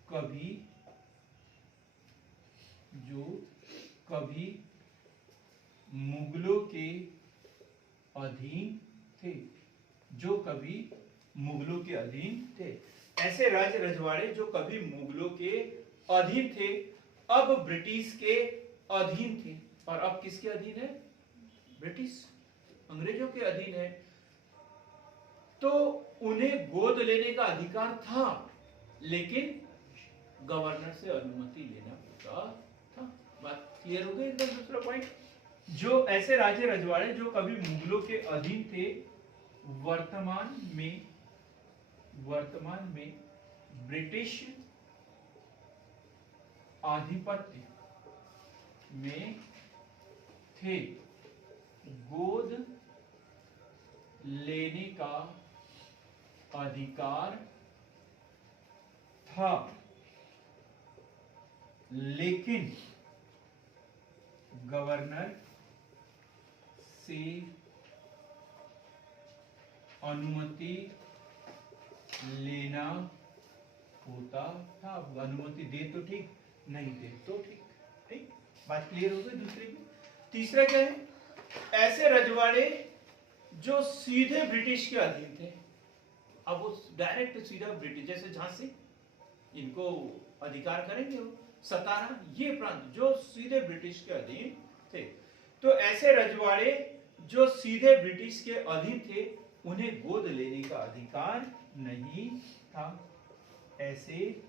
कभी मुगलों के अधीन थे, जो कभी मुगलों के अधीन थे। ऐसे राज्य रजवाड़े जो कभी मुगलों के अधीन थे, अब ब्रिटिश के अधीन थे। और अब किसके अधीन है? ब्रिटिश, अंग्रेजों के अधीन है। तो उन्हें गोद लेने का अधिकार था, लेकिन गवर्नर से अनुमति लेना होता था। बात क्लियर हो गई? एकदम दूसरा पॉइंट, जो ऐसे राज्य रजवाड़े जो कभी मुगलों के अधीन थे, वर्तमान में ब्रिटिश आधिपत्य में थे, गोद लेने का अधिकार था, लेकिन गवर्नर से अनुमति लेना होता था। अनुमति दे तो ठीक, नहीं दे तो ठीक। ठीक, बात क्लियर हो गई? दूसरी भी। तीसरा क्या है? ऐसे रजवाड़े जो सीधे ब्रिटिश के अधीन थे। अब वो डायरेक्ट सीधा ब्रिटिश, जैसे झांसी, इनको अधिकार करेंगे वो, सतारा, ये प्रांत जो सीधे ब्रिटिश के अधीन थे। तो ऐसे रजवाड़े जो सीधे ब्रिटिश के अधीन थे, उन्हें गोद लेने का अधिकार नहीं था। ऐसे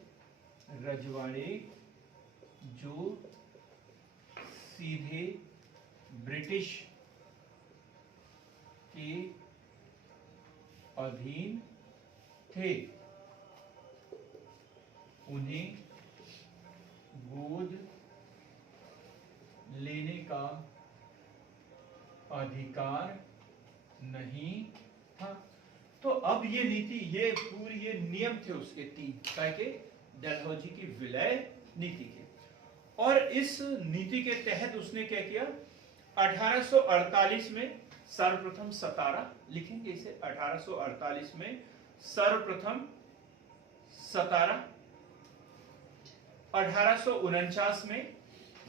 रजवाड़े जो सीधे ब्रिटिश के अधीन थे, उन्हें गोद लेने का अधिकार नहीं था। तो अब ये नीति, ये पूरी, ये नियम थे उसके 3 क्या के, डलहौजी की विलय नीति के। और इस नीति के तहत उसने क्या किया, 1848 में सर्वप्रथम सतारा, लिखेंगे इसे 1848 में सर्वप्रथम सतारा, 1849 में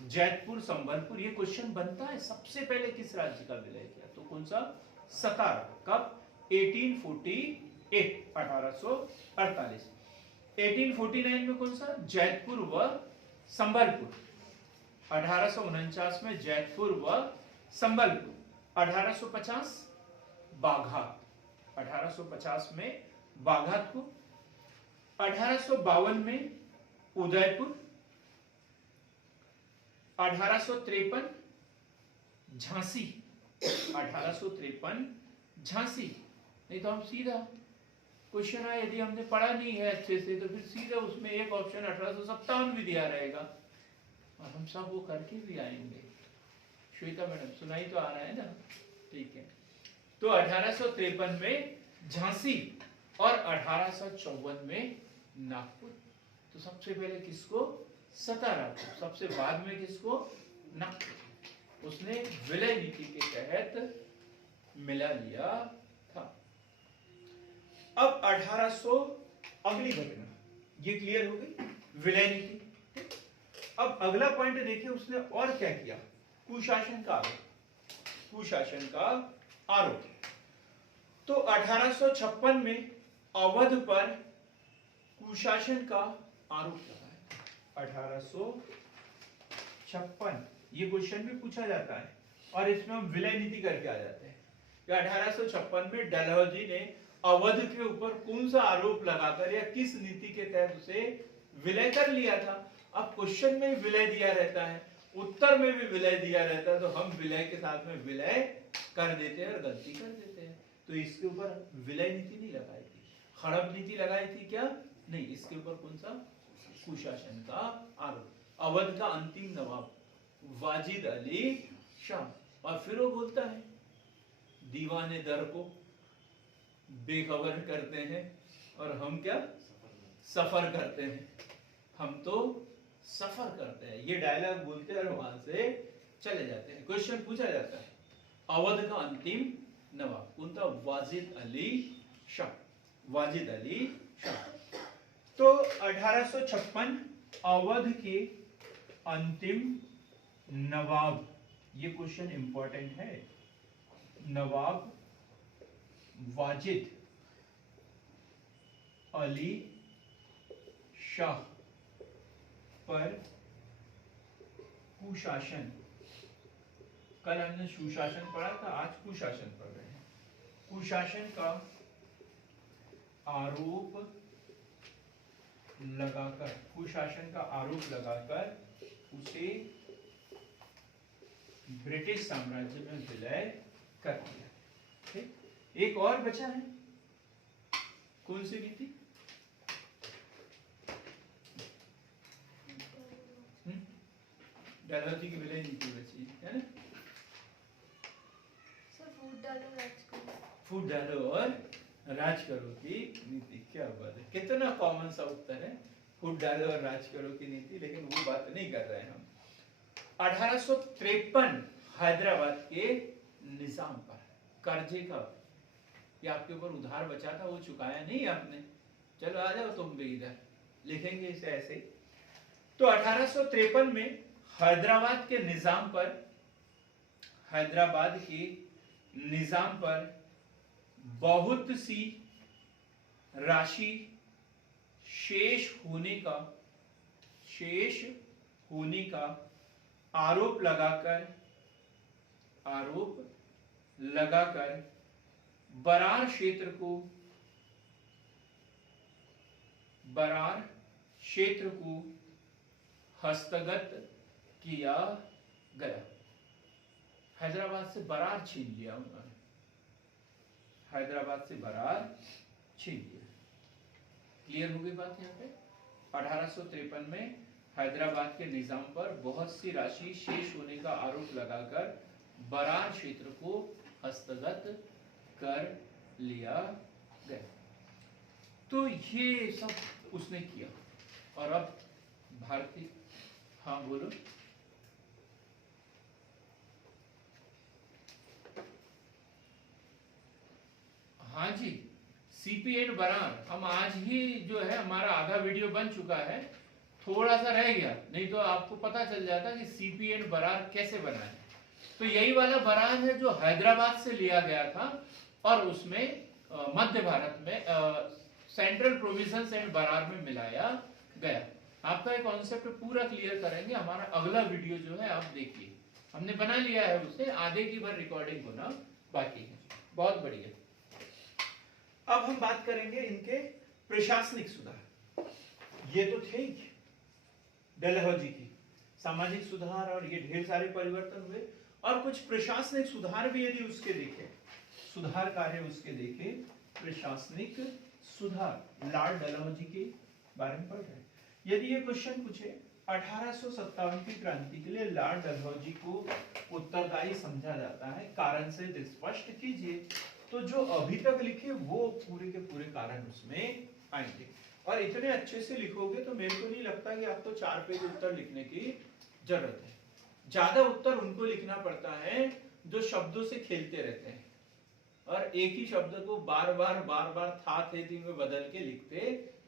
जैतपुर संबलपुर। ये क्वेश्चन बनता है सबसे पहले किस राज्य का विलय किया, तो कौन सा, सतारा। कब, 1848, 1848। 1849 में कौन सा, जैतपुर व संबलपुर। 1849 में जैतपुर व संबलपुर। 1850 बाघात, 1850 में बाघात को। 1852 में उदयपुर। 1853 झांसी, 1853 झांसी। नहीं तो हम सीधा क्वेश्चन आए, यदि हमने पढ़ा नहीं है अच्छे से तो फिर सीधा उसमें एक ऑप्शन 1857 भी दिया रहेगा और हम सब वो करके भी आएंगे। श्वेता मैडम सुनाई तो आ रहा है ना, ठीक है। तो 1853 में झांसी और 1854 में नागपुर। तो सबसे पहले किसको, सतारा को, सबसे बाद में किसको, नागपुर। उसने विलय नीति के तहत मिला लिया था। अब 1800, अगली घटना ये क्लियर हो गई, विलय नीति। अब अगला पॉइंट देखिए उसने और क्या किया, कुशासन का आरोप, कुशासन का आरोप। तो 1856 में अवध पर कुशासन का आरोप लगाया। 1856 ये क्वेश्चन भी पूछा जाता है और इसमें हम विलय नीति करके आ जाते हैं। 1856 में डलहौजी ने अवध के ऊपर कौन सा आरोप लगाकर या किस नीति के तहत उसे विलय कर लिया था। अब क्वेश्चन में विलय दिया रहता है, उत्तर में भी विलय दिया रहता है, तो हम विलय के साथ में विलय कर देते हैं और गलती कर देते हैं। तो इसके ऊपर विलय नीति नहीं लगाई थी, हड़प नीति लगाई थी क्या, नहीं। इसके ऊपर कौन सा, कुशासन का आरोप। अवध का अंतिम नवाब वाजिद अली शाह। और फिर वो बोलता है दीवाने दर को बेखबर करते हैं और हम क्या, सफर करते हैं, हम तो सफर करते हैं। ये डायलॉग बोलते हैं और वहां से चले जाते हैं। क्वेश्चन पूछा जाता है अवध का अंतिम नवाब कौन था, वाजिद अली शाह, वाजिद अली शाह। तो 1856 अवध के अंतिम नवाब, ये क्वेश्चन इंपॉर्टेंट है, नवाब वाजिद अली शाह पर कुशासन, कल हमने सुशासन पढ़ा था, आज कुशासन पढ़ रहे हैं। कुशासन का आरोप लगाकर, कुशासन का आरोप लगाकर उसे ब्रिटिश साम्राज्य में विलय कर दिया। ठीक, एक और बचा है, कौन सी नीति, डलहौजी की विलय नीति बची है ना। सर फूट डालो राज करो, फूट डालो और राज करो की नीति। क्या बात है, कितना कॉमन सा उत्तर है, फूट डालो और राज करो की नीति। लेकिन वो बात नहीं कर रहे हैं हम। 1853 हैदराबाद के निजाम पर कर्जे का, ये आपके ऊपर उधार बचा था, वो चुकाया नहीं आपने, चलो आ जाओ तुम भी इधर, लिखेंगे इसे ऐसे। तो 1853 में हैदराबाद के निजाम पर, हैदराबाद के निजाम पर बहुत सी राशि शेष होने का आरोप लगाकर बरार क्षेत्र को हस्तगत किया गया। हैदराबाद से बरार छीन लिया उन्होंने, हैदराबाद से बरार छीन लिया। क्लियर हो गई बात यहाँ पे। 1853 में हैदराबाद के निजाम पर बहुत सी राशि शेष होने का आरोप लगाकर बरार क्षेत्र को हस्तगत कर लिया गया। तो ये सब उसने किया। और अब भारतीय, हाँ बोलो। हाँ जी, सीपी एंड बरार, हम आज ही जो है हमारा आधा वीडियो बन चुका है, थोड़ा सा रह गया, नहीं तो आपको पता चल जाता कि सीपी एंड बरार कैसे बना है। तो यही वाला बरार है जो हैदराबाद से लिया गया था और उसमें मध्य भारत में सेंट्रल प्रोविजंस एंड बरार में मिलाया गया। आपका एक कॉन्सेप्ट पूरा क्लियर करेंगे, हमारा अगला वीडियो जो है आप देखिए, हमने बना लिया है उसे, आधे की भर रिकॉर्डिंग होना बाकी है। बहुत बढ़िया। अब हम बात करेंगे इनके प्रशासनिक सुधार। ये तो थे ही डलहौजी की सामाजिक सुधार और ये ढेर सारे परिवर्तन हुए, और कुछ प्रशासनिक सुधार भी यदि उसके देखें, सुधार कार्य उसके देखें, प्रशासनिक सुधार लॉर्ड डलहौजी के बारे में पढ़ रहे हैं। यदि ये क्वेश्चन पूछे 1857 की क्रांति के लिए लॉर्ड डलहौजी को उत्तरदायी समझा जाता है, कारण से स्पष्ट कीजिए, तो जो अभी तक लिखे वो पूरे के पूरे कारण उसमें आएंगे। और इतने अच्छे से लिखोगे तो मेरे को नहीं लगता कि आपको 4 पेज उत्तर लिखने की जरूरत है। ज्यादा उत्तर उनको लिखना पड़ता है जो शब्दों से खेलते रहते हैं और एक ही शब्द को बार बार था थे थी में बदल के लिखते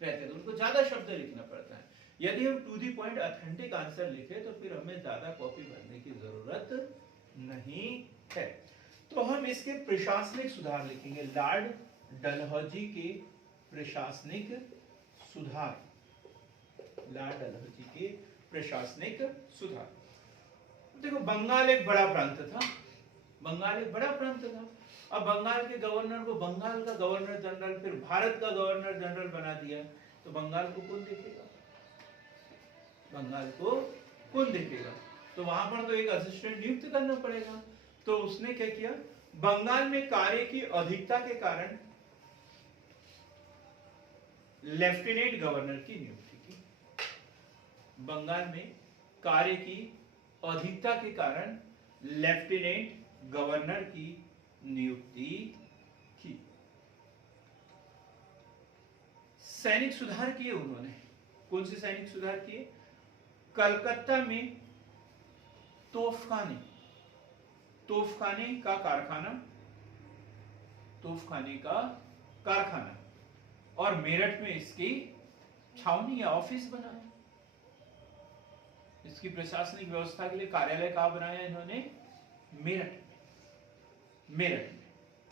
रहते हैं, तो उनको ज्यादा शब्द लिखना पड़ता है। यदि हम to the point authentic answer लिखे तो फिर हमें ज्यादा कॉपी भरने की जरूरत नहीं है। तो हम इसके प्रशासनिक सुधार लिखेंगे, लॉर्ड डलहौजी के प्रशासनिक सुधार, लॉर्ड डलहौजी के प्रशासनिक सुधार। देखो बंगाल एक बड़ा प्रांत था, बंगाल एक बड़ा प्रांत था। अब बंगाल के गवर्नर को बंगाल का गवर्नर जनरल, फिर भारत का गवर्नर जनरल बना दिया, तो बंगाल को कौन देखेगा? बंगाल को कौन देखेगा? तो वहां पर तो एक असिस्टेंट नियुक्त करना पड़ेगा। तो उसने क्या किया, बंगाल में कार्य की अधिकता के कारण लेफ्टिनेंट गवर्नर की नियुक्ति की। बंगाल में कार्य की अधिकता के कारण लेफ्टिनेंट गवर्नर की नियुक्ति की। सैनिक सुधार किए उन्होंने। कौन से सैनिक सुधार किए? कलकत्ता में तोफखाने का कारखाना, तोफखाने का कारखाना, और मेरठ में इसकी छावनी या ऑफिस बनाया। इसकी प्रशासनिक व्यवस्था के लिए कार्यालय कहाँ बनाया इन्होंने? मेरठ में।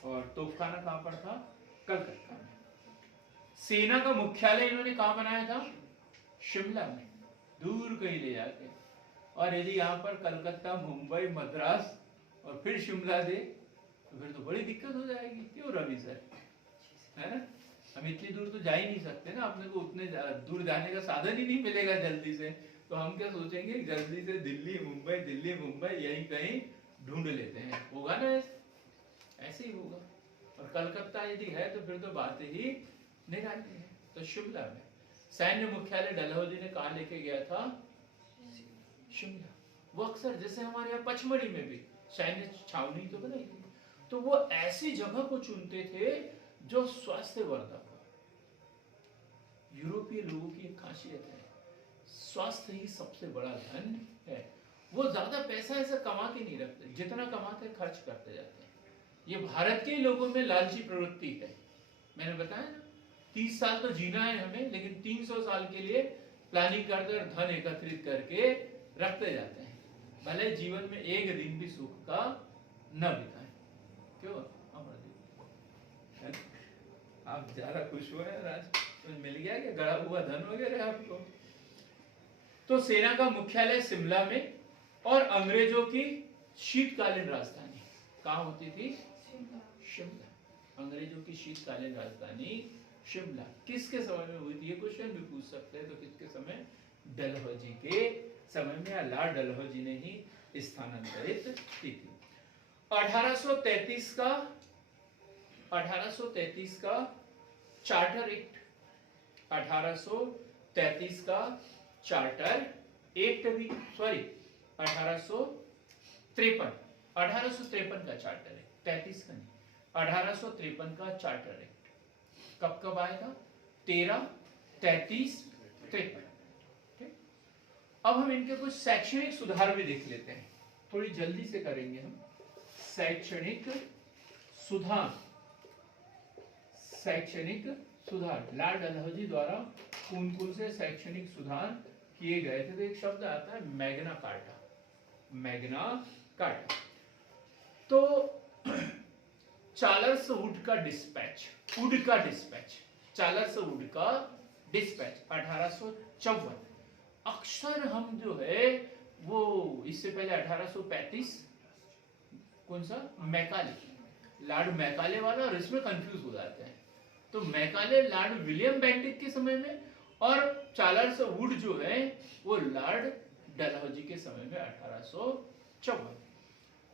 और तोफखाना कहाँ पर था? कलकत्ता में। सेना का मुख्यालय इन्होंने कहाँ बनाया था? शिमला में, दूर कहीं ले जाके। और यदि यहाँ पर कलकत्ता, मुंबई, मद्रास और फिर शिमला दे तो फिर तो बड़ी दिक्कत हो जाएगी। क्यों रवि सर, है ना? हम इतनी दूर तो जा ही नहीं सकते ना, अपने को उतने दूर जाने का साधन ही नहीं मिलेगा जल्दी से। तो हम क्या सोचेंगे, जल्दी से दिल्ली मुंबई यही कहीं ढूंढ लेते हैं। होगा ना ऐसे ही होगा। और कलकत्ता यदि है तो फिर तो बात ही निराली है। तो शिमला में सैन्य मुख्यालय डलहौजी ने कहा लेके गया था? शिमला। वो अक्सर जैसे हमारे यहाँ पचमढ़ी में भी सैन्य छावनी तो बनाई गई, तो वो ऐसी जगह को चुनते थे जो स्वास्थ्यवर्धक हो। यूरोपीय लोगों की एक खासियत है, स्वास्थ्य ही सबसे बड़ा धन है। वो ज्यादा पैसा ऐसा कमा के नहीं रखते, जितना कमाते खर्च करते जाते हैं। ये भारत के लोगों में लालची प्रवृत्ति है। मैंने बताया ना, 30 साल तो जीना है हमें, लेकिन 300 साल के लिए प्लानिंग करते और धन एकत्रित करके रखते जाते हैं, भले जीवन में एक दिन भी सुख का न बिताएं। क्यों अमरदीप, आप ज्यादा खुश हुए हैं आज? तो मिल गया क्या गड़ा हुआ धन वगैरह आपको? तो सेना का मुख्यालय शिमला में, और अंग्रेजों की शीतकालीन राजधानी कहाँ होती थी? शिमला। अंग्रेजों की शीतकालीन राजधानी शिमला किसके समय में हुई थी, ये क्वेश्चन भी पूछ सकते हैं। तो किसके समय, डलहौजी के समय में, या लॉर्ड डलहौजी ने ही स्थानांतरित की थी। 1833 का चार्टर एक्ट, 1833 का चार्टर एक्ट भी, सॉरी 1853 का चार्टर एक्ट, 33 का नहीं, 1853 का चार्टर एक्ट कब कब आएगा, 13, 33, 53। ठीक, अब हम इनके कुछ शैक्षणिक सुधार भी देख लेते हैं, थोड़ी जल्दी से करेंगे हम। शैक्षणिक सुधार, शैक्षणिक सुधार, लॉर्ड डलहौजी द्वारा कौन से शैक्षणिक सुधार किए गए थे। तो एक शब्द आता है मैग्ना कार्टा, मैग्ना कार्टा। तो चार्ल्स वुड का डिस्पैच, चार्ल्स वुड का डिस्पैच 1854। अक्सर हम जो है वो इससे पहले 1835 कौन सा, मैकाले, लॉर्ड मैकाले वाला, और इसमें कंफ्यूज हो जाते हैं। तो मैकाले लॉर्ड विलियम बेंटिक के समय में, और चार्ल्स वुड जो है वो लॉर्ड डलहौजी के समय में 1854।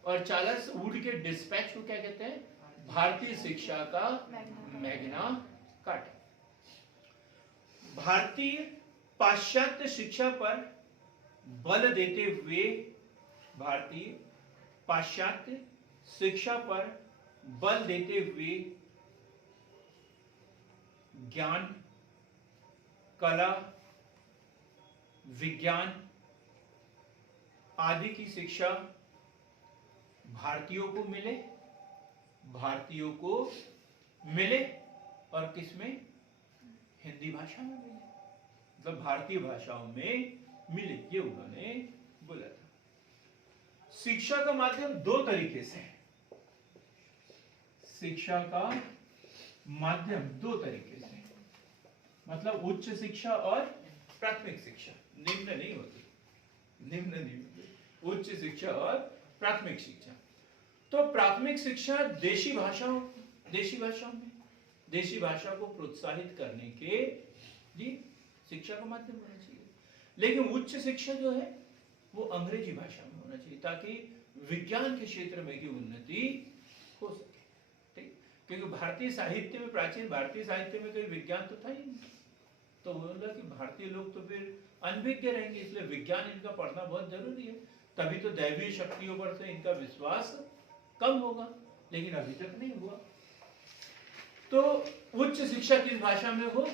और चार्ल्स वुड के डिस्पैच को क्या कहते हैं, भारतीय शिक्षा का मैग्ना कार्टा। भारतीय पाश्चात्य शिक्षा पर बल देते हुए, भारतीय पाश्चात्य शिक्षा पर बल देते हुए ज्ञान, कला, विज्ञान आदि की शिक्षा भारतीयों को मिले, और किसमें, हिंदी भाषा में मिले, मतलब भारतीय भाषाओं में मिले, ये उन्होंने बोला था। शिक्षा का माध्यम दो तरीके से है, शिक्षा का माध्यम दो तरीके से, मतलब उच्च शिक्षा और प्राथमिक शिक्षा, निम्न नहीं होती, उच्च शिक्षा और प्राथमिक शिक्षा। तो प्राथमिक शिक्षा देशी भाषा को प्रोत्साहित करने के लिए शिक्षा का माध्यम होना चाहिए, लेकिन उच्च शिक्षा जो है वो अंग्रेजी भाषा में होना चाहिए, ताकि विज्ञान के क्षेत्र में की उन्नति हो सके। ठीक, क्योंकि भारतीय साहित्य में, प्राचीन भारतीय साहित्य में कोई विज्ञान तो था ही नहीं, तो बोला कि भारतीय लोग तो फिर अनभिज्ञ रहेंगे, इसलिए विज्ञान इनका पढ़ना बहुत जरूरी है, तभी तो दैवीय शक्तियों पर से इनका विश्वास कम होगा, लेकिन अभी तक नहीं हुआ। तो उच्च शिक्षा किस भाषा में हो,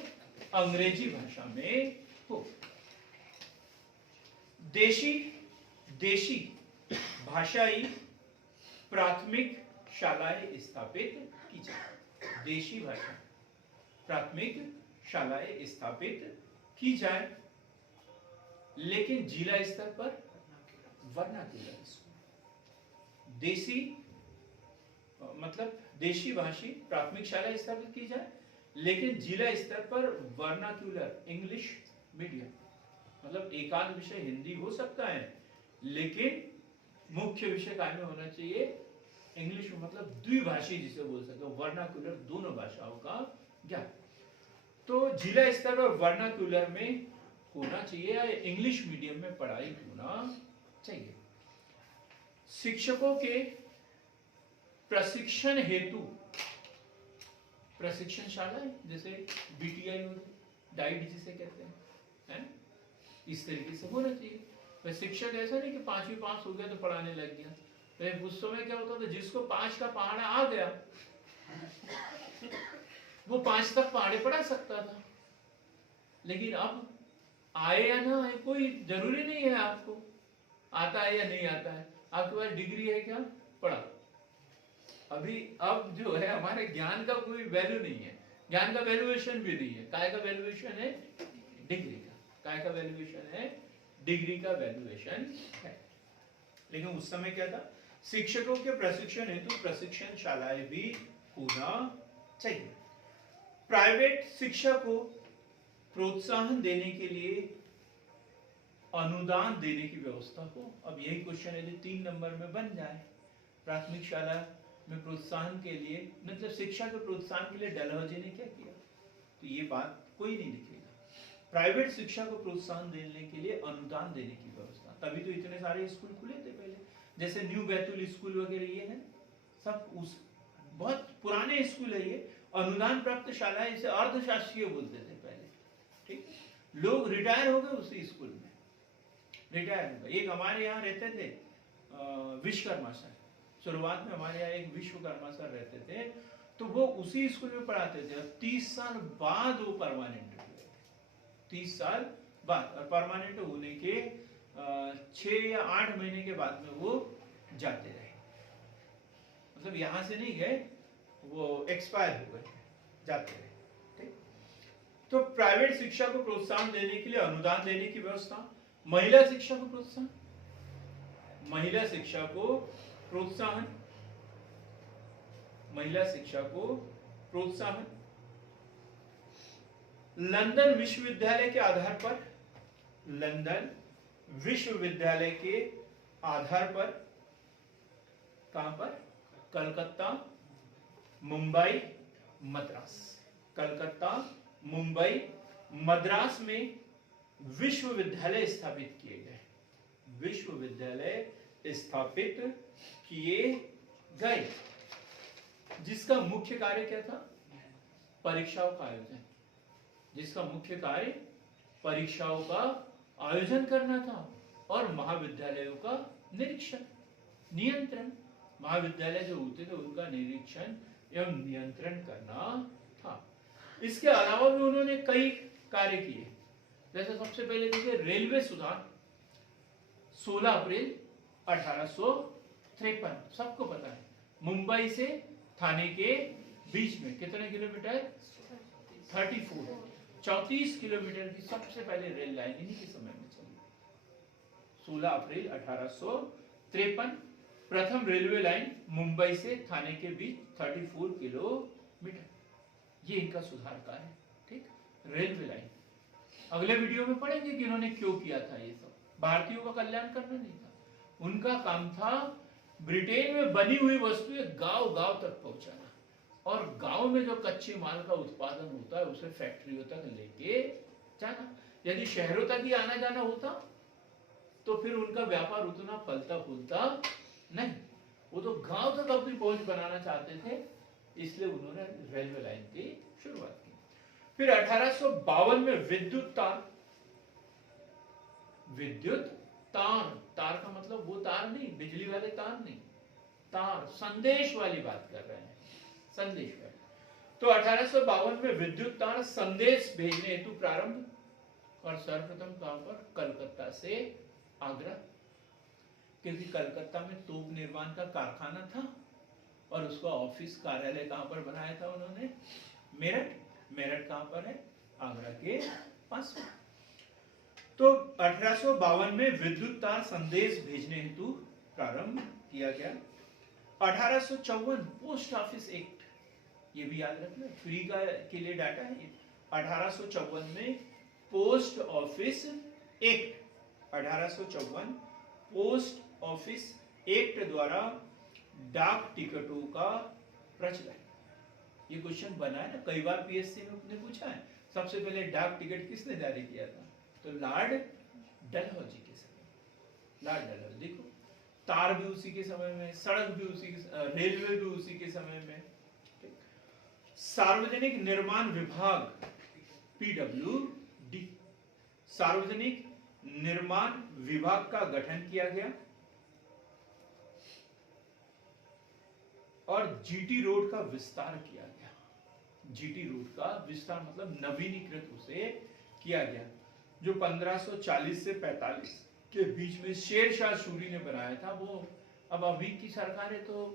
अंग्रेजी भाषा में हो। देशी भाषाई प्राथमिक शालाएं स्थापित की जाए, देशी भाषा प्राथमिक शालाएं स्थापित की जाए, लेकिन जिला स्तर पर वर्नाक्यूलर स्कूल, देशी भाषी प्राथमिक शाला स्थापित की जाए, लेकिन जिला स्तर पर वर्नाक्यूलर इंग्लिश मीडियम, मतलब एकांत विषय हिंदी हो सकता है, लेकिन मुख्य विषय काय में होना चाहिए इंग्लिश में, मतलब द्विभाषी जिसे बोल सकते हो, वर्नाक्यूलर दोनों भाषाओं का ज्ञान। तो जिला स्तर पर वर्नाक्यूलर में होना चाहिए या इंग्लिश मीडियम में पढ़ाई होना चाहिए। शिक्षकों के प्रशिक्षण हेतु प्रशिक्षणशाला जैसे बीटीआई होती, डाइट जिसे कहते हैं, इस तरीके से होना चाहिए। तो शिक्षक ऐसा नहीं कि 5वीं पास हो गया तो पढ़ाने लग गया। तो उस समय क्या होता था, जिसको 5 का पहाड़ा आ गया वो 5 तक पहाड़े पढ़ा सकता था, लेकिन अब आए या ना आए कोई जरूरी नहीं है, आपको आता है या नहीं आता है, आपके पास डिग्री है क्या, पढ़ा। अभी अब जो है हमारे ज्ञान का कोई वैल्यू नहीं है, ज्ञान का वैल्यूएशन भी नहीं है। काय का वैल्यूएशन है, डिग्री का। काय का वैल्यूएशन है, डिग्री का वैल्यूएशन है। लेकिन उस समय क्या था, शिक्षकों के प्रशिक्षण हेतु प्रशिक्षणशालाएं भी होना चाहिए। प्राइवेट शिक्षा को प्रोत्साहन देने के लिए अनुदान देने की व्यवस्था हो। अब यही क्वेश्चन यदि 3 नंबर में बन जाए, प्राथमिक शाला में प्रोत्साहन के लिए, मतलब शिक्षा के प्रोत्साहन के लिए डलहौजी ने क्या किया? तो ये बात कोई नहीं लिखेगा। प्राइवेट शिक्षा को प्रोत्साहन देने के लिए अनुदान देने की व्यवस्था, तभी तो इतने सारे स्कूल खुले थे पहले, जैसे न्यू बैतूल स्कूल वगैरह ये है, सब उस बहुत पुराने स्कूल है ये, अनुदान प्राप्त शाला, इसे अर्धशासकीय बोलते थे पहले। ठीक, लोग रिटायर हो गए उसी स्कूल में, रिटायर हो गए। एक हमारे यहाँ रहते थे विश्वकर्मा सर, शुरुआत में हमारे यहाँ एक विश्वकर्मा सर रहते थे, तो वो उसी स्कूल में पढ़ाते थे। 30 साल बाद वो परमानेंट हुए, 30 साल बाद, और परमानेंट होने के 6 या 8 महीने के बाद में वो जाते रहे, मतलब यहाँ से नहीं गए, वो एक्सपायर हो गए, जाते रहे। ठीक, तो प्राइवेट शिक्षा को प्रोत्साहन देने के लिए अनुदान देने की व्यवस्था, महिला शिक्षा को प्रोत्साहन, महिला शिक्षा को प्रोत्साहन, महिला शिक्षा को प्रोत्साहन, लंदन विश्वविद्यालय के आधार पर, लंदन विश्वविद्यालय के आधार पर, कहां पर? कलकत्ता, मुंबई, मद्रास, कलकत्ता, मुंबई, मद्रास में विश्वविद्यालय स्थापित किए गए, विश्वविद्यालय स्थापित किए गए, जिसका मुख्य कार्य क्या था? परीक्षाओं का आयोजन, जिसका मुख्य कार्य परीक्षाओं का आयोजन करना था और महाविद्यालयों का निरीक्षण, नियंत्रण, महाविद्यालय जो होते थे उनका निरीक्षण एवं नियंत्रण करना था। इसके अलावा भी उन्होंने कई कार्य किए, जैसे सबसे पहले देखिए रेलवे सुधार, 16 अप्रैल 1853, सबको पता है, मुंबई से थाने के बीच में कितने किलोमीटर? 34 किलोमीटर की सबसे पहले रेल लाइन इन्हीं के समय में चली। 16 अप्रैल 1853 प्रथम रेलवे लाइन मुंबई से थाने के बीच 34 किलोमीटर, ये इनका सुधार का है। ठीक, रेलवे लाइन अगले वीडियो में पढ़ेंगे कि इन्होंने क्यों किया था। ये सब भारतीयों का कल्याण करना नहीं था, उनका काम था ब्रिटेन में बनी हुई वस्तुएं गांव गांव तक पहुंचाना, और गांव में जो कच्चे माल का उत्पादन होता है उसे फैक्ट्रियों तक लेके जाना। यदि शहरों तक ही आना जाना होता तो फिर उनका व्यापार उतना फलता फूलता नहीं, वो तो गांव तक अपनी पहुंच बनाना चाहते थे, इसलिए उन्होंने रेलवे लाइन की शुरुआत की। फिर 1852 में विद्युत तार, विद्युत तार, तार का मतलब वो तार नहीं, बिजली वाले तार नहीं, तार, संदेश वाली बात कर रहे हैं, संदेश वाली। तो 1852 में विद्युत तार संदेश भेजने हेतु प्रारंभ, और सर्वप्रथम कहां पर? कलकत्ता से आगरा, क्योंकि कलकत्ता में तोप निर्माण का कारखाना था और उसका ऑफिस कार्यालय कहां पर बनाया था उन्होंने? मेरठ। मेरठ कहां पर है? आगरा के पास में। तो 1852 में विद्युत तार संदेश भेजने हेतु प्रारंभ किया गया। 1854 पोस्ट ऑफिस एक्ट, ये भी याद रखना, फ्री का के लिए डाटा है। 1854 में post office act, 1854 post office act द्वारा डाक टिकटों का प्रचलन। ये क्वेश्चन बना है ना, कई बार पीएससी में ने पूछा है, सबसे पहले डाक टिकट किसने जारी किया था? तो लॉर्ड डलहौजी के समय, लॉर्ड डलहौजी। देखो तार भी उसी के समय में, सड़क भी उसी के, रेलवे भी उसी के समय में। सार्वजनिक निर्माण विभाग पीडब्ल्यूडी, सार्वजनिक निर्माण विभाग का गठन किया गया और जीटी रोड का विस्तार किया गया। जीटी रोड का विस्तार मतलब नवीनीकृत उसे किया गया, जो 1540 से 45 के बीच में शेरशाह सूरी ने बनाया था। वो अब अभी की सरकारें तो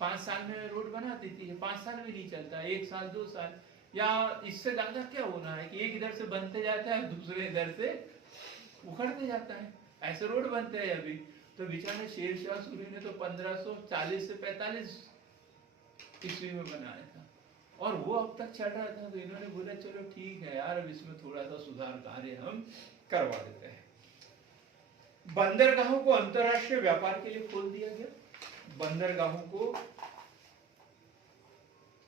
5 साल में रोड बना देती है, 5 साल में नहीं चलता, 1 साल 2 साल, या इससे ज्यादा क्या होना है कि एक इधर से बनते जाता है, दूसरे इधर से उखड़ते जाता है, ऐसे रोड बनते हैं अभी। तो बेचारे शेरशाह सूरी ने तो 1540 से 45 ईस्वी में बनाया था और वो अब तक चल रहा था। तो इन्होंने बोला चलो ठीक है यार, अब इसमें थोड़ा सा सुधार कार्य हम करवा देते हैं। बंदरगाहों को अंतरराष्ट्रीय व्यापार के लिए खोल दिया गया, बंदरगाहों को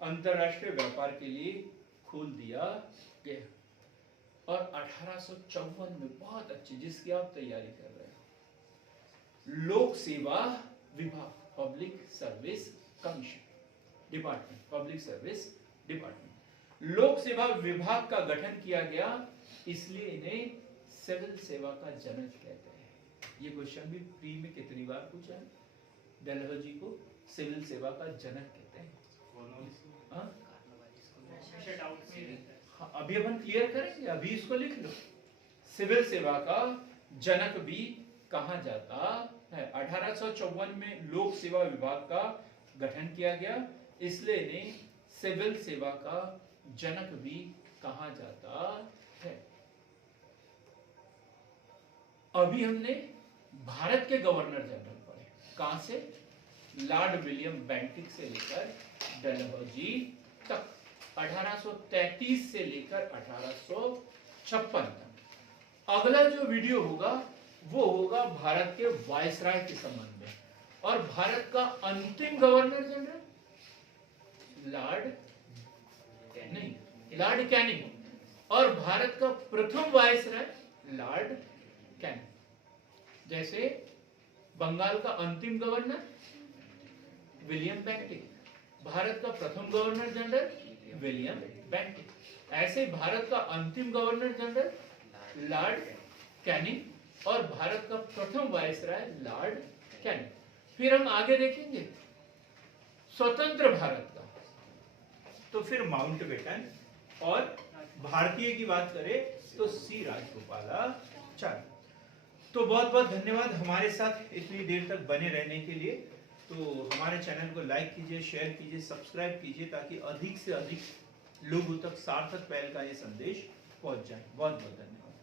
अंतरराष्ट्रीय व्यापार के लिए खोल दिया गया। और 1854 में बहुत अच्छी, जिसकी आप तैयारी कर रहे हो, लोक सेवा विभाग, public service commission department, public service department, लोक सेवा विभाग का गठन किया गया, इसलिए इन्हें सिविल सेवा का जनक कहते हैं। ये क्वेश्चन भी प्री में कितनी बार पूछा है, डलहौजी को सिविल सेवा का जनक कहते हैं। हाँ? हमेशा डाउट में ही रहता है। हाँ, अभी अपन क्लियर करेंगे, अभी इसको लिख लो। सिविल सेवा का जनक भी कहा जाता है। 1854 में लोक सेवा विभाग का गठन किया गया, इसलिए इन्हें सिविल सेवा का जनक भी कहा जाता है। अभी हमने भारत के गवर्नर जनरल पढ़े, कहां से, लॉर्ड विलियम बेंटिक से लेकर डलहौजी तक, 1833 से लेकर 1856 तक। अगला जो वीडियो होगा वो होगा भारत के वायसराय के संबंध में, और भारत का अंतिम गवर्नर जनरल लॉर्ड कैनिंग, और भारत का प्रथम वायसराय लॉर्ड कैनिंग। जैसे बंगाल का अंतिम गवर्नर विलियम बेंटिक, भारत का प्रथम गवर्नर जनरल विलियम बेंटिक, ऐसे भारत का अंतिम गवर्नर जनरल लॉर्ड कैनिंग और भारत का प्रथम वायसराय लॉर्ड कैनिंग। फिर हम आगे देखेंगे स्वतंत्र भारत का, तो फिर माउंटबेटन, और भारतीय की बात करें तो सी राजगोपालाचारी। तो बहुत बहुत धन्यवाद हमारे साथ इतनी देर तक बने रहने के लिए। तो हमारे चैनल को लाइक कीजिए, शेयर कीजिए, सब्सक्राइब कीजिए, ताकि अधिक से अधिक लोगों तक सार्थक पहल का ये संदेश पहुंच जाए। बहुत बहुत धन्यवाद।